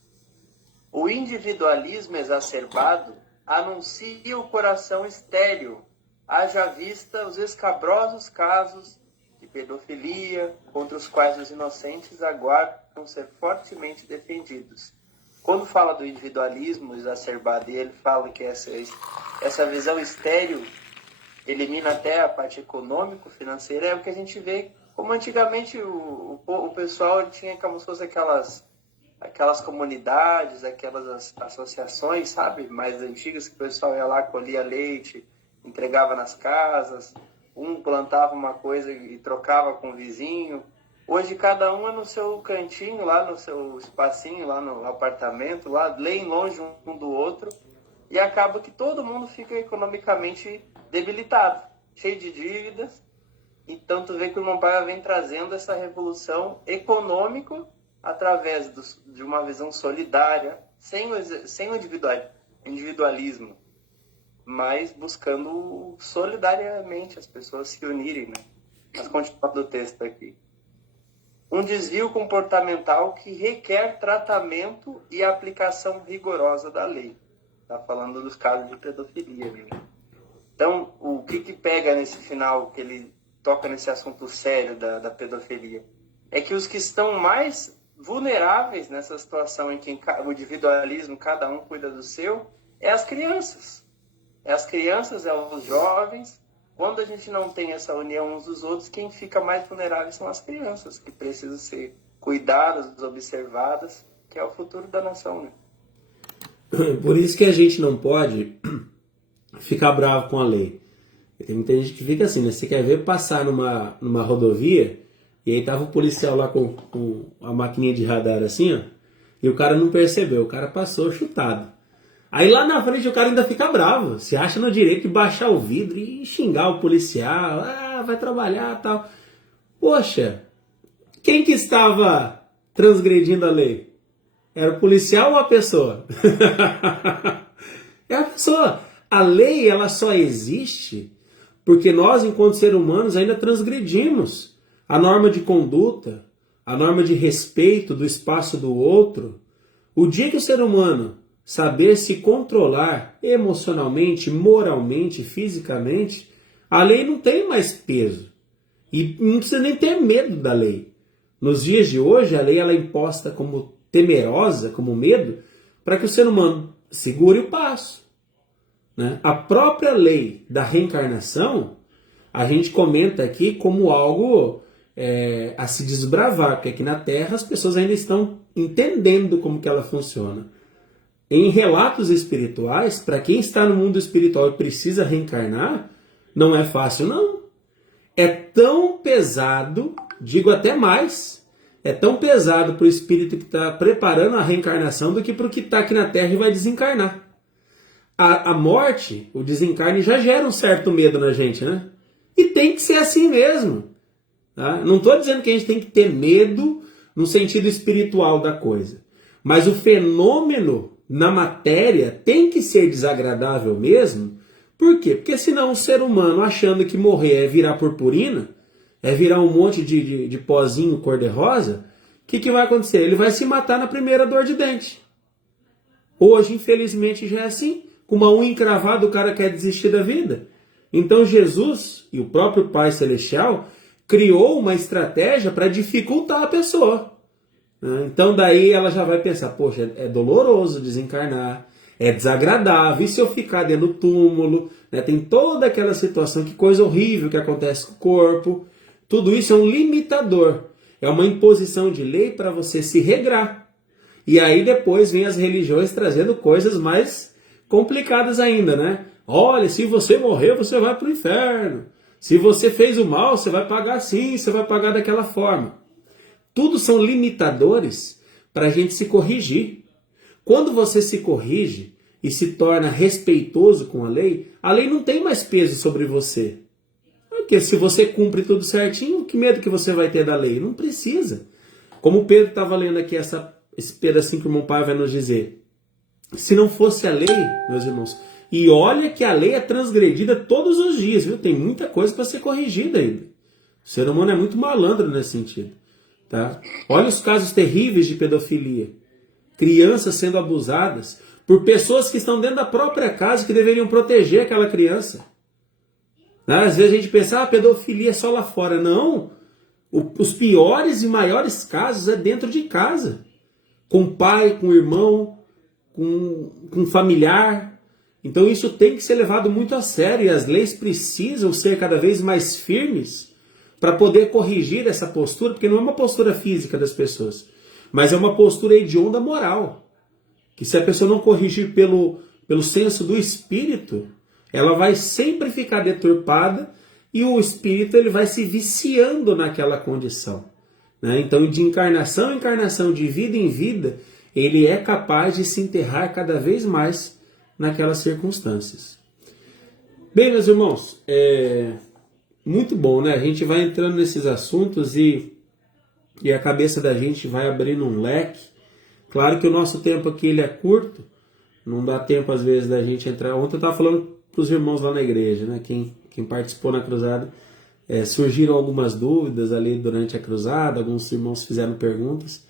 O individualismo exacerbado anuncia o coração estéril, haja vista os escabrosos casos de pedofilia, contra os quais os inocentes aguardam ser fortemente defendidos. Quando fala do individualismo exacerbado, ele fala que essa visão estéril elimina até a parte econômico-financeira, é o que a gente vê como antigamente o pessoal tinha como se fosse aquelas comunidades, aquelas associações, sabe, mais antigas, que o pessoal ia lá, colhia leite, entregava nas casas, um plantava uma coisa e trocava com o vizinho. Hoje cada um é no seu cantinho, lá no seu espacinho, lá no apartamento, lá bem longe um do outro, e acaba que todo mundo fica economicamente debilitado, cheio de dívidas. Então tu vê que o irmão Paiva vem trazendo essa revolução econômica através de uma visão solidária, sem o individualismo, mas buscando solidariamente as pessoas se unirem. Né? Mas continuando o texto aqui. Um desvio comportamental que requer tratamento e aplicação rigorosa da lei. Está falando dos casos de pedofilia. Né? Então, o que pega nesse final, que ele toca nesse assunto sério da pedofilia? É que os que estão mais vulneráveis nessa situação em que o individualismo, cada um cuida do seu, é as crianças. É as crianças, é os jovens. Quando a gente não tem essa união uns dos outros, quem fica mais vulnerável são as crianças, que precisam ser cuidadas, observadas, que é o futuro da nação. Né? Por isso que a gente não pode ficar bravo com a lei. Tem muita gente que fica assim, né? Você quer ver passar numa rodovia, e aí tava o policial lá com a maquininha de radar assim, ó, e o cara não percebeu, o cara passou chutado. Aí lá na frente o cara ainda fica bravo, se acha no direito de baixar o vidro e xingar o policial, vai trabalhar e tal. Poxa, quem que estava transgredindo a lei? Era o policial ou a pessoa? É a pessoa. A lei, ela só existe porque nós, enquanto seres humanos, ainda transgredimos a norma de conduta, a norma de respeito do espaço do outro. O dia que o ser humano saber se controlar emocionalmente, moralmente, fisicamente, a lei não tem mais peso. E não precisa nem ter medo da lei. Nos dias de hoje, a lei ela é imposta como temerosa, como medo, para que o ser humano segure o passo. Né? A própria lei da reencarnação, a gente comenta aqui como algo a se desbravar, porque aqui na Terra as pessoas ainda estão entendendo como que ela funciona. Em relatos espirituais, para quem está no mundo espiritual e precisa reencarnar, não é fácil, não. É tão pesado, digo até mais, é tão pesado para o espírito que está preparando a reencarnação do que para o que está aqui na Terra e vai desencarnar. A morte, o desencarne, já gera um certo medo na gente, né? E tem que ser assim mesmo. Tá? Não estou dizendo que a gente tem que ter medo no sentido espiritual da coisa. Mas o fenômeno na matéria tem que ser desagradável mesmo. Por quê? Porque senão o ser humano, achando que morrer é virar purpurina, é virar um monte de pozinho cor-de-rosa, o que vai acontecer? Ele vai se matar na primeira dor de dente. Hoje, infelizmente, já é assim. Com uma unha encravada, o cara quer desistir da vida. Então Jesus e o próprio Pai Celestial criou uma estratégia para dificultar a pessoa. Então daí ela já vai pensar, poxa, é doloroso desencarnar, é desagradável, e se eu ficar dentro do túmulo, né? Tem toda aquela situação, que coisa horrível que acontece com o corpo. Tudo isso é um limitador, é uma imposição de lei para você se regrar. E aí depois vem as religiões trazendo coisas mais complicadas ainda, né? Olha, se você morrer, você vai para o inferno. Se você fez o mal, você vai pagar assim, você vai pagar daquela forma. Tudo são limitadores para a gente se corrigir. Quando você se corrige e se torna respeitoso com a lei não tem mais peso sobre você. Porque se você cumpre tudo certinho, que medo que você vai ter da lei? Não precisa. Como o Pedro estava lendo aqui esse pedacinho que o irmão Pai vai nos dizer. Se não fosse a lei, meus irmãos, e olha que a lei é transgredida todos os dias, viu? Tem muita coisa para ser corrigida ainda. O ser humano é muito malandro nesse sentido. Tá? Olha os casos terríveis de pedofilia. Crianças sendo abusadas por pessoas que estão dentro da própria casa, que deveriam proteger aquela criança. Às vezes a gente pensa, a pedofilia é só lá fora. Não. Os piores e maiores casos é dentro de casa. Com pai, com irmão, com familiar. Então isso tem que ser levado muito a sério. E as leis precisam ser cada vez mais firmes para poder corrigir essa postura, porque não é uma postura física das pessoas, mas é uma postura hedionda moral, que se a pessoa não corrigir pelo senso do espírito, ela vai sempre ficar deturpada e o espírito ele vai se viciando naquela condição. Né? Então, de encarnação em encarnação, de vida em vida, ele é capaz de se enterrar cada vez mais naquelas circunstâncias. Bem, meus irmãos, muito bom, né? A gente vai entrando nesses assuntos e a cabeça da gente vai abrindo um leque. Claro que o nosso tempo aqui ele é curto, não dá tempo às vezes da gente entrar. Ontem eu estava falando para os irmãos lá na igreja, né? Quem participou na cruzada, surgiram algumas dúvidas ali durante a cruzada, alguns irmãos fizeram perguntas.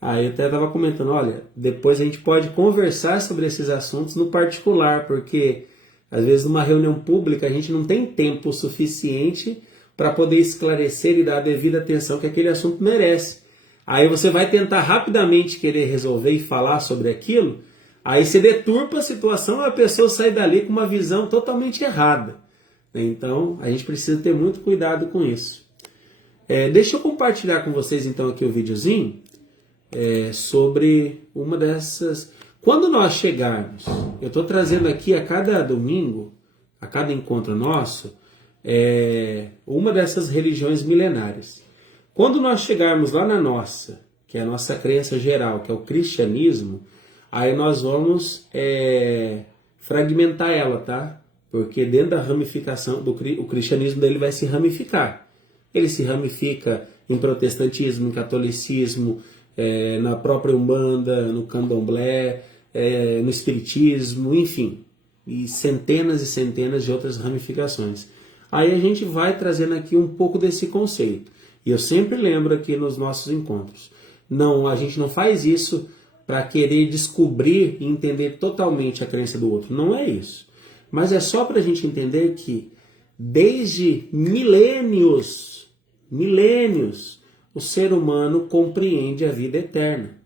Aí eu até estava comentando, olha, depois a gente pode conversar sobre esses assuntos no particular, porque às vezes numa reunião pública a gente não tem tempo suficiente para poder esclarecer e dar a devida atenção que aquele assunto merece. Aí você vai tentar rapidamente querer resolver e falar sobre aquilo, aí você deturpa a situação e a pessoa sai dali com uma visão totalmente errada. Então a gente precisa ter muito cuidado com isso. Deixa eu compartilhar com vocês então aqui o videozinho sobre uma dessas... Quando nós chegarmos, eu estou trazendo aqui a cada domingo, a cada encontro nosso, uma dessas religiões milenares. Quando nós chegarmos lá na nossa, que é a nossa crença geral, que é o cristianismo, aí nós vamos fragmentar ela, tá? Porque dentro da ramificação, o cristianismo dele vai se ramificar. Ele se ramifica em protestantismo, em catolicismo, na própria Umbanda, no Candomblé, no Espiritismo, enfim, e centenas de outras ramificações. Aí a gente vai trazendo aqui um pouco desse conceito. E eu sempre lembro aqui nos nossos encontros, a gente não faz isso para querer descobrir e entender totalmente a crença do outro. Não é isso. Mas é só para a gente entender que desde milênios, o ser humano compreende a vida eterna.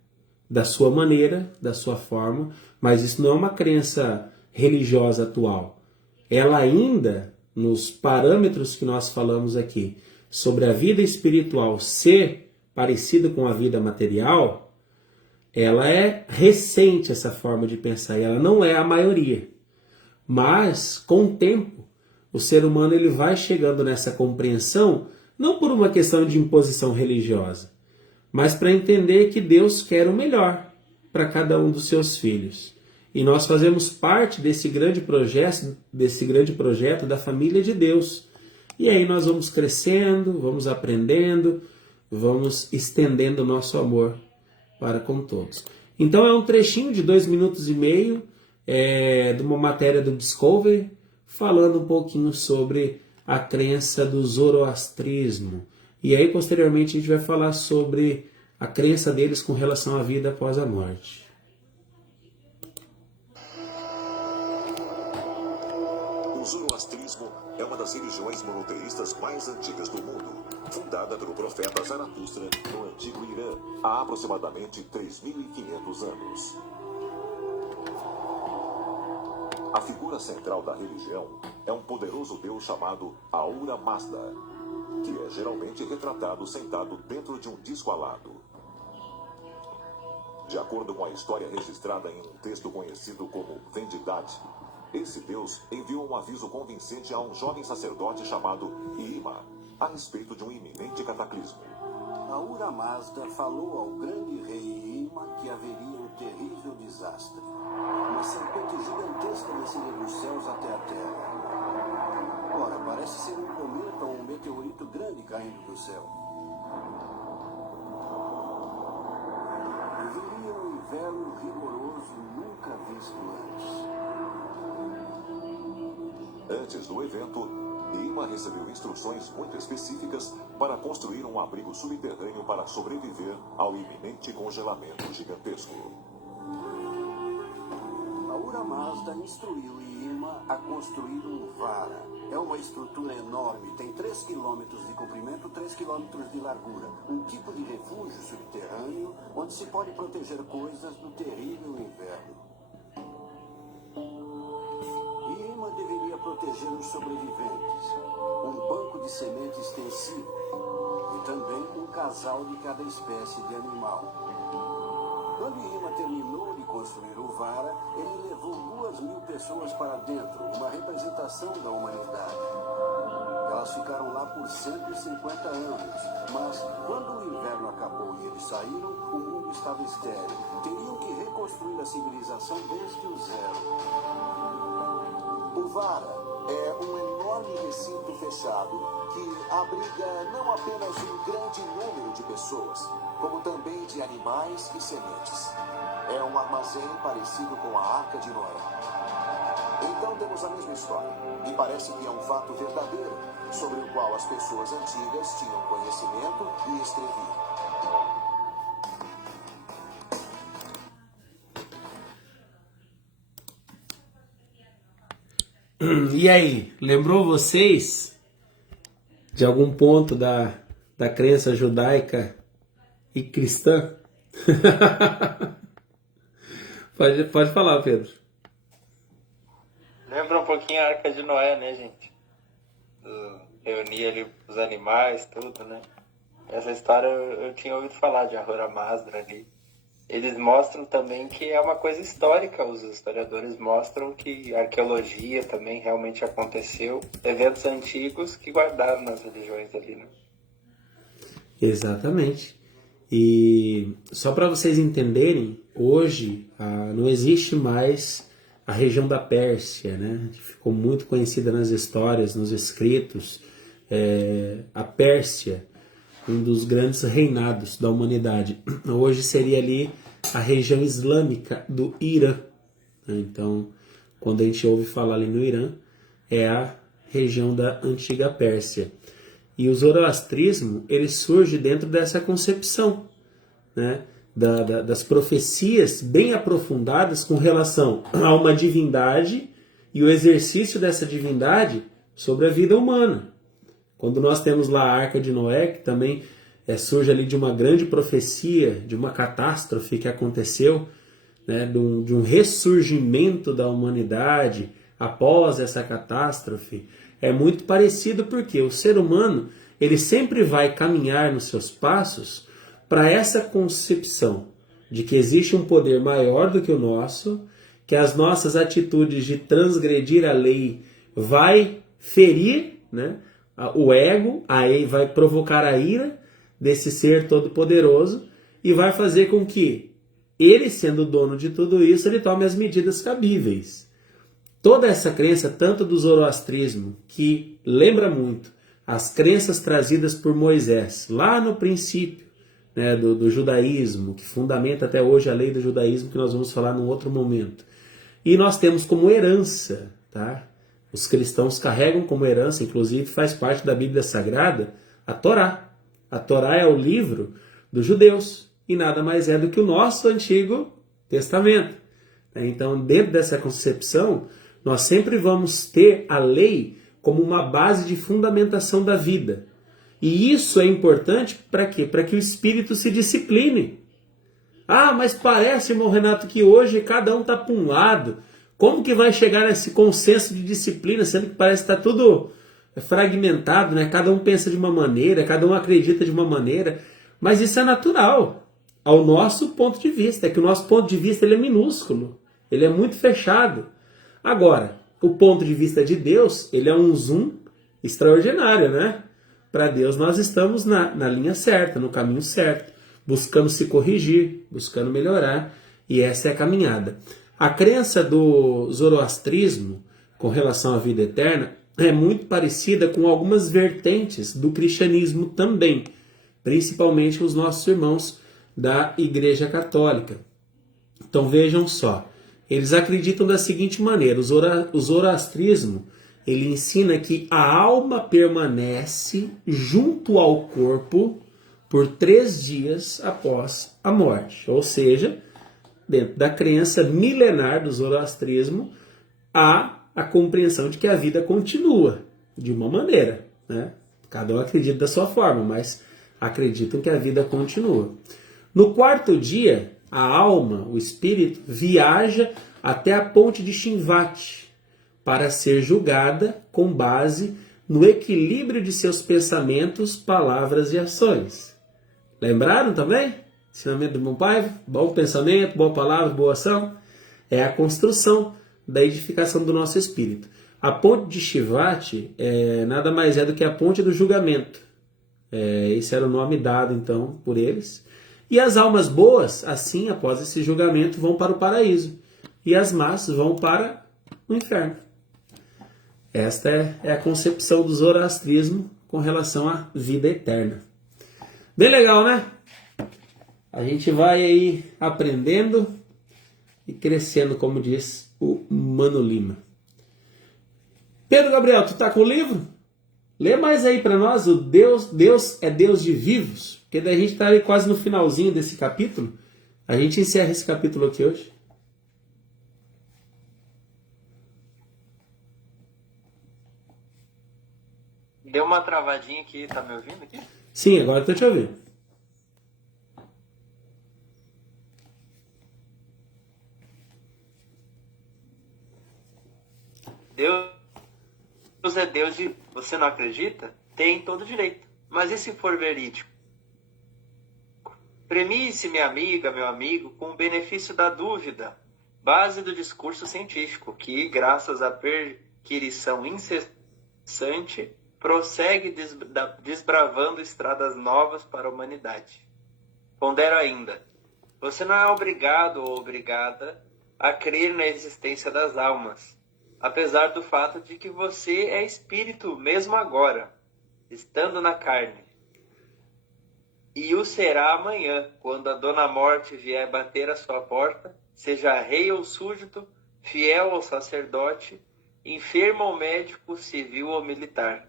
Da sua maneira, da sua forma, mas isso não é uma crença religiosa atual. Ela ainda, nos parâmetros que nós falamos aqui, sobre a vida espiritual ser parecida com a vida material, ela é recente essa forma de pensar, e ela não é a maioria. Mas, com o tempo, o ser humano ele vai chegando nessa compreensão, não por uma questão de imposição religiosa, mas para entender que Deus quer o melhor para cada um dos seus filhos. E nós fazemos parte desse grande projeto da família de Deus. E aí nós vamos crescendo, vamos aprendendo, vamos estendendo o nosso amor para com todos. Então é um trechinho de 2 minutos e meio de uma matéria do Discovery falando um pouquinho sobre a crença do zoroastrismo. E aí posteriormente a gente vai falar sobre a crença deles com relação à vida após a morte. O zoroastrismo é uma das religiões monoteístas mais antigas do mundo, fundada pelo profeta Zaratustra no antigo Irã, há aproximadamente 3.500 anos. A figura central da religião é um poderoso deus chamado Ahura Mazda, que é geralmente retratado sentado dentro de um disco alado. De acordo com a história registrada em um texto conhecido como Vendidade, esse deus enviou um aviso convincente a um jovem sacerdote chamado Iyima a respeito de um iminente cataclismo. Ahura Mazda falou ao grande rei Iyima que haveria um terrível desastre. Uma serpente gigantesca desceria dos céus até a terra. Ora, parece ser um cometa ou um meteorito grande caindo do céu. Viria um inverno rigoroso nunca visto antes. Antes do evento, Iyima recebeu instruções muito específicas para construir um abrigo subterrâneo para sobreviver ao iminente congelamento gigantesco. Ahura Mazda instruiu Iyima a construir um vara. É uma estrutura enorme, tem 3 quilômetros de comprimento, 3 quilômetros de largura. Um tipo de refúgio subterrâneo onde se pode proteger coisas do terrível inverno. Iyima deveria proteger os sobreviventes, um banco de semente extensivo e também um casal de cada espécie de animal. Quando Iyima terminou de construir o vara, ele levou 2.000 pessoas para dentro, uma representação da humanidade. Elas ficaram lá por 150 anos, mas quando o inverno acabou e eles saíram, o mundo estava estéril. Teriam que reconstruir a civilização desde o zero. O Vara é um enorme recinto fechado que abriga não apenas um grande número de pessoas, como também de animais e sementes. É um armazém parecido com a Arca de Noé. Então temos a mesma história, e parece que é um fato verdadeiro, sobre o qual as pessoas antigas tinham conhecimento e escreviam. E aí, lembrou vocês de algum ponto da crença judaica e cristã? Pode falar, Pedro. Lembra um pouquinho a Arca de Noé, né, gente? Reunir ali os animais, tudo, né? Essa história eu tinha ouvido falar de Ahura Mazda ali. Eles mostram também que é uma coisa histórica, os historiadores mostram que a arqueologia também realmente aconteceu, eventos antigos que guardaram nas religiões ali, né? Exatamente. E só para vocês entenderem, hoje não existe mais a região da Pérsia, né? Ficou muito conhecida nas histórias, nos escritos. A Pérsia, um dos grandes reinados da humanidade. Hoje seria ali a região islâmica do Irã. Então, quando a gente ouve falar ali no Irã, é a região da antiga Pérsia. E o zoroastrismo, ele surge dentro dessa concepção, né? Das profecias bem aprofundadas com relação a uma divindade e o exercício dessa divindade sobre a vida humana. Quando nós temos lá a Arca de Noé, que também surge ali de uma grande profecia, de uma catástrofe que aconteceu, né, de um ressurgimento da humanidade após essa catástrofe, é muito parecido porque o ser humano ele sempre vai caminhar nos seus passos para essa concepção de que existe um poder maior do que o nosso, que as nossas atitudes de transgredir a lei vai ferir, né, o ego, aí vai provocar a ira desse ser todo-poderoso e vai fazer com que ele, sendo o dono de tudo isso, ele tome as medidas cabíveis. Toda essa crença, tanto do zoroastrismo, que lembra muito as crenças trazidas por Moisés, lá no princípio, né, do judaísmo, que fundamenta até hoje a lei do judaísmo, que nós vamos falar num outro momento. E nós temos como herança, tá? Os cristãos carregam como herança, inclusive faz parte da Bíblia Sagrada, a Torá. A Torá é o livro dos judeus e nada mais é do que o nosso Antigo Testamento. Então, dentro dessa concepção, nós sempre vamos ter a lei como uma base de fundamentação da vida. E isso é importante para quê? Para que o espírito se discipline. Ah, mas parece, irmão Renato, que hoje cada um está para um lado. Como que vai chegar nesse consenso de disciplina, sendo que parece que está tudo fragmentado, né? Cada um pensa de uma maneira, cada um acredita de uma maneira. Mas isso é natural, ao nosso ponto de vista. É que o nosso ponto de vista ele é minúsculo, ele é muito fechado. Agora, o ponto de vista de Deus, ele é um zoom extraordinário, né? Para Deus nós estamos na linha certa, no caminho certo, buscando se corrigir, buscando melhorar, e essa é a caminhada. A crença do zoroastrismo com relação à vida eterna é muito parecida com algumas vertentes do cristianismo também, principalmente os nossos irmãos da Igreja Católica. Então vejam só, eles acreditam da seguinte maneira: o zoroastrismo ele ensina que a alma permanece junto ao corpo por 3 dias após a morte. Ou seja, dentro da crença milenar do zoroastrismo, há a compreensão de que a vida continua de uma maneira, né? Cada um acredita da sua forma, mas acreditam que a vida continua. No 4º dia, a alma, o espírito, viaja até a ponte de Shimvat para ser julgada com base no equilíbrio de seus pensamentos, palavras e ações. Lembraram também? Ensinamento do bom pai, bom pensamento, boa palavra, boa ação. É a construção da edificação do nosso espírito. A ponte de Shimvat nada mais é do que a ponte do julgamento. Esse era o nome dado, então, por eles. E as almas boas, assim, após esse julgamento, vão para o paraíso. E as más vão para o inferno. Esta é a concepção do zoroastrismo com relação à vida eterna. Bem legal, né? A gente vai aí aprendendo e crescendo, como diz o Mano Lima. Pedro Gabriel, tu tá com o livro? Lê mais aí para nós, o Deus é Deus de vivos, porque daí a gente está aí quase no finalzinho desse capítulo. A gente encerra esse capítulo aqui hoje. Deu uma travadinha aqui, tá me ouvindo aqui? Sim, agora eu tô te ouvindo. Deus é Deus de... Você não acredita? Tem todo direito. Mas e se for verídico? Premie-se, minha amiga, meu amigo, com o benefício da dúvida, base do discurso científico, que, graças à perquisição incessante, prossegue desbravando estradas novas para a humanidade. Pondero ainda, você não é obrigado ou obrigada a crer na existência das almas, apesar do fato de que você é espírito mesmo agora, estando na carne. E o será amanhã, quando a Dona Morte vier bater à sua porta, seja rei ou súdito, fiel ou sacerdote, enfermo ou médico, civil ou militar.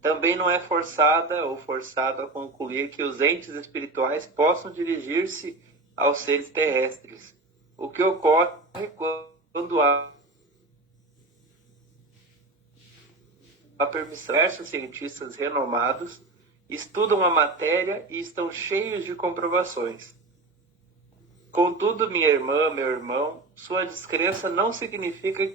Também não é forçada ou forçado a concluir que os entes espirituais possam dirigir-se aos seres terrestres, o que ocorre quando há a permissão. Diversos cientistas renomados estudam a matéria e estão cheios de comprovações. Contudo, minha irmã, meu irmão, sua descrença não significa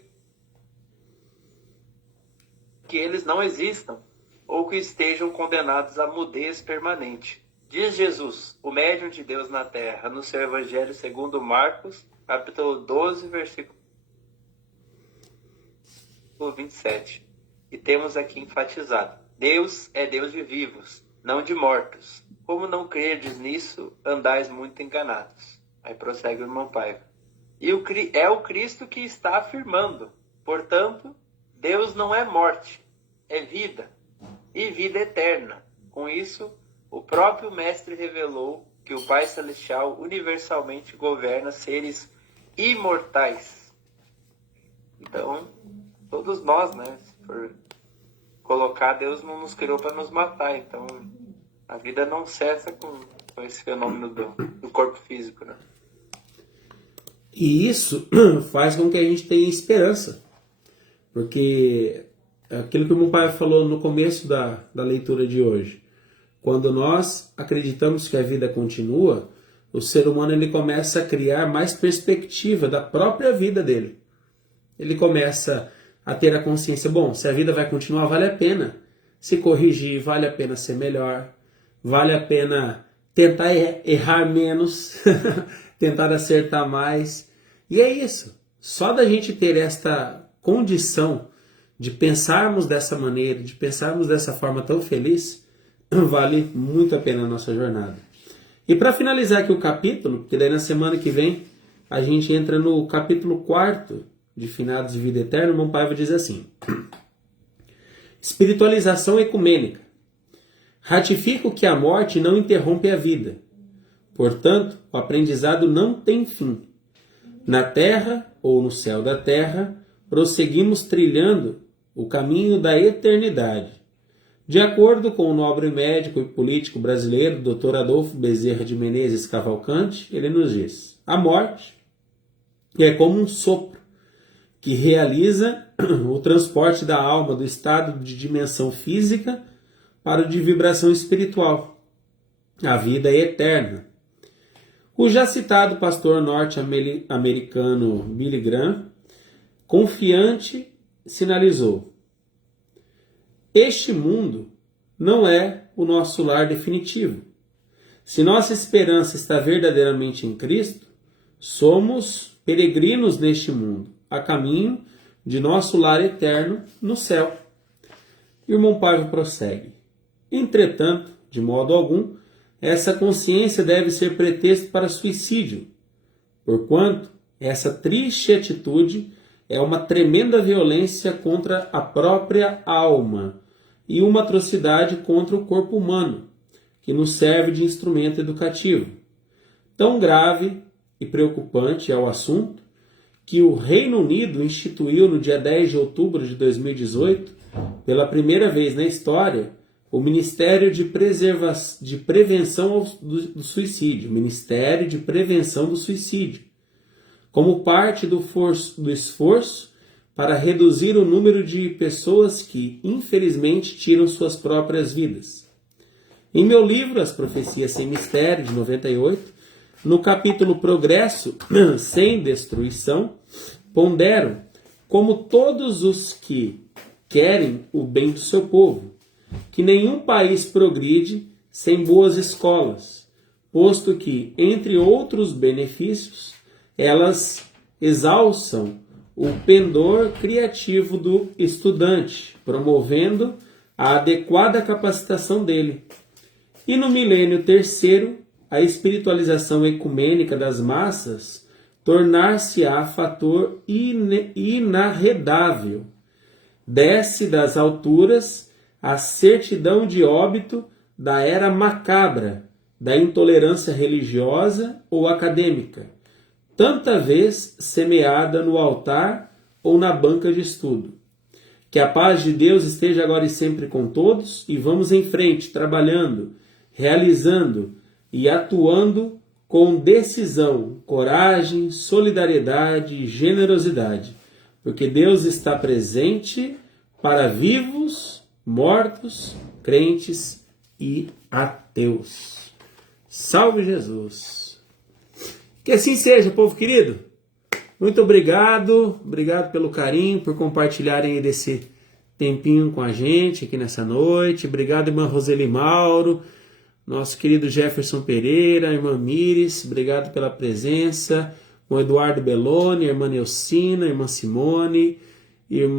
que eles não existam ou que estejam condenados à mudez permanente. Diz Jesus, o médium de Deus na terra, no seu Evangelho segundo Marcos, capítulo 12, versículo 27. E temos aqui enfatizado: Deus é Deus de vivos, não de mortos. Como não crerdes nisso, andais muito enganados. Aí prossegue o irmão Paiva. E é o Cristo que está afirmando. Portanto, Deus não é morte, é vida, e vida eterna. Com isso, o próprio Mestre revelou que o Pai Celestial universalmente governa seres imortais. Então, todos nós, né? Se for colocar, Deus não nos criou para nos matar. Então, a vida não cessa com esse fenômeno do corpo físico, né? E isso faz com que a gente tenha esperança. Porque aquilo que o meu pai falou no começo da leitura de hoje, quando nós acreditamos que a vida continua, o ser humano ele começa a criar mais perspectiva da própria vida dele. Ele começa a ter a consciência, bom, se a vida vai continuar, vale a pena se corrigir, vale a pena ser melhor, vale a pena tentar errar menos, tentar acertar mais. E é isso. Só da gente ter esta condição de pensarmos dessa maneira, de pensarmos dessa forma tão feliz, vale muito a pena a nossa jornada. E para finalizar aqui o capítulo, porque daí na semana que vem a gente entra no capítulo 4 de Finados de Vida Eterna, o irmão Paiva diz assim: espiritualização ecumênica. Ratifico que a morte não interrompe a vida. Portanto, o aprendizado não tem fim. Na terra ou no céu da terra, prosseguimos trilhando o caminho da eternidade. De acordo com o nobre médico e político brasileiro, Dr. Adolfo Bezerra de Menezes Cavalcante, ele nos diz: a morte é como um sopro que realiza o transporte da alma do estado de dimensão física para o de vibração espiritual. A vida é eterna. O já citado pastor norte-americano Billy Graham, confiante, sinalizou: este mundo não é o nosso lar definitivo. Se nossa esperança está verdadeiramente em Cristo, somos peregrinos neste mundo, a caminho de nosso lar eterno no céu. E o irmão Paiva prossegue: entretanto, de modo algum, essa consciência deve ser pretexto para suicídio, porquanto essa triste atitude é uma tremenda violência contra a própria alma e uma atrocidade contra o corpo humano, que nos serve de instrumento educativo. Tão grave e preocupante é o assunto que o Reino Unido instituiu no dia 10 de outubro de 2018, pela primeira vez na história, o Ministério de Prevenção do Suicídio, Ministério de Prevenção do Suicídio, como parte do esforço para reduzir o número de pessoas que, infelizmente, tiram suas próprias vidas. Em meu livro, As Profecias Sem Mistério, de 98, no capítulo Progresso Sem Destruição, pondero como todos os que querem o bem do seu povo, que nenhum país progride sem boas escolas, posto que, entre outros benefícios, elas exalçam o pendor criativo do estudante, promovendo a adequada capacitação dele. E no milênio terceiro, a espiritualização ecumênica das massas tornar-se-á fator inarredável. Desce das alturas a certidão de óbito da era macabra, da intolerância religiosa ou acadêmica, tanta vez semeada no altar ou na banca de estudo. Que a paz de Deus esteja agora e sempre com todos, e vamos em frente, trabalhando, realizando e atuando com decisão, coragem, solidariedade e generosidade, porque Deus está presente para vivos, mortos, crentes e ateus. Salve Jesus! Que assim seja, povo querido. Muito obrigado pelo carinho, por compartilharem desse tempinho com a gente aqui nessa noite. Obrigado, irmã Roseli Mauro, nosso querido Jefferson Pereira, irmã Mires, obrigado pela presença. O Eduardo Belloni, irmã Neucina, irmã Simone, irmã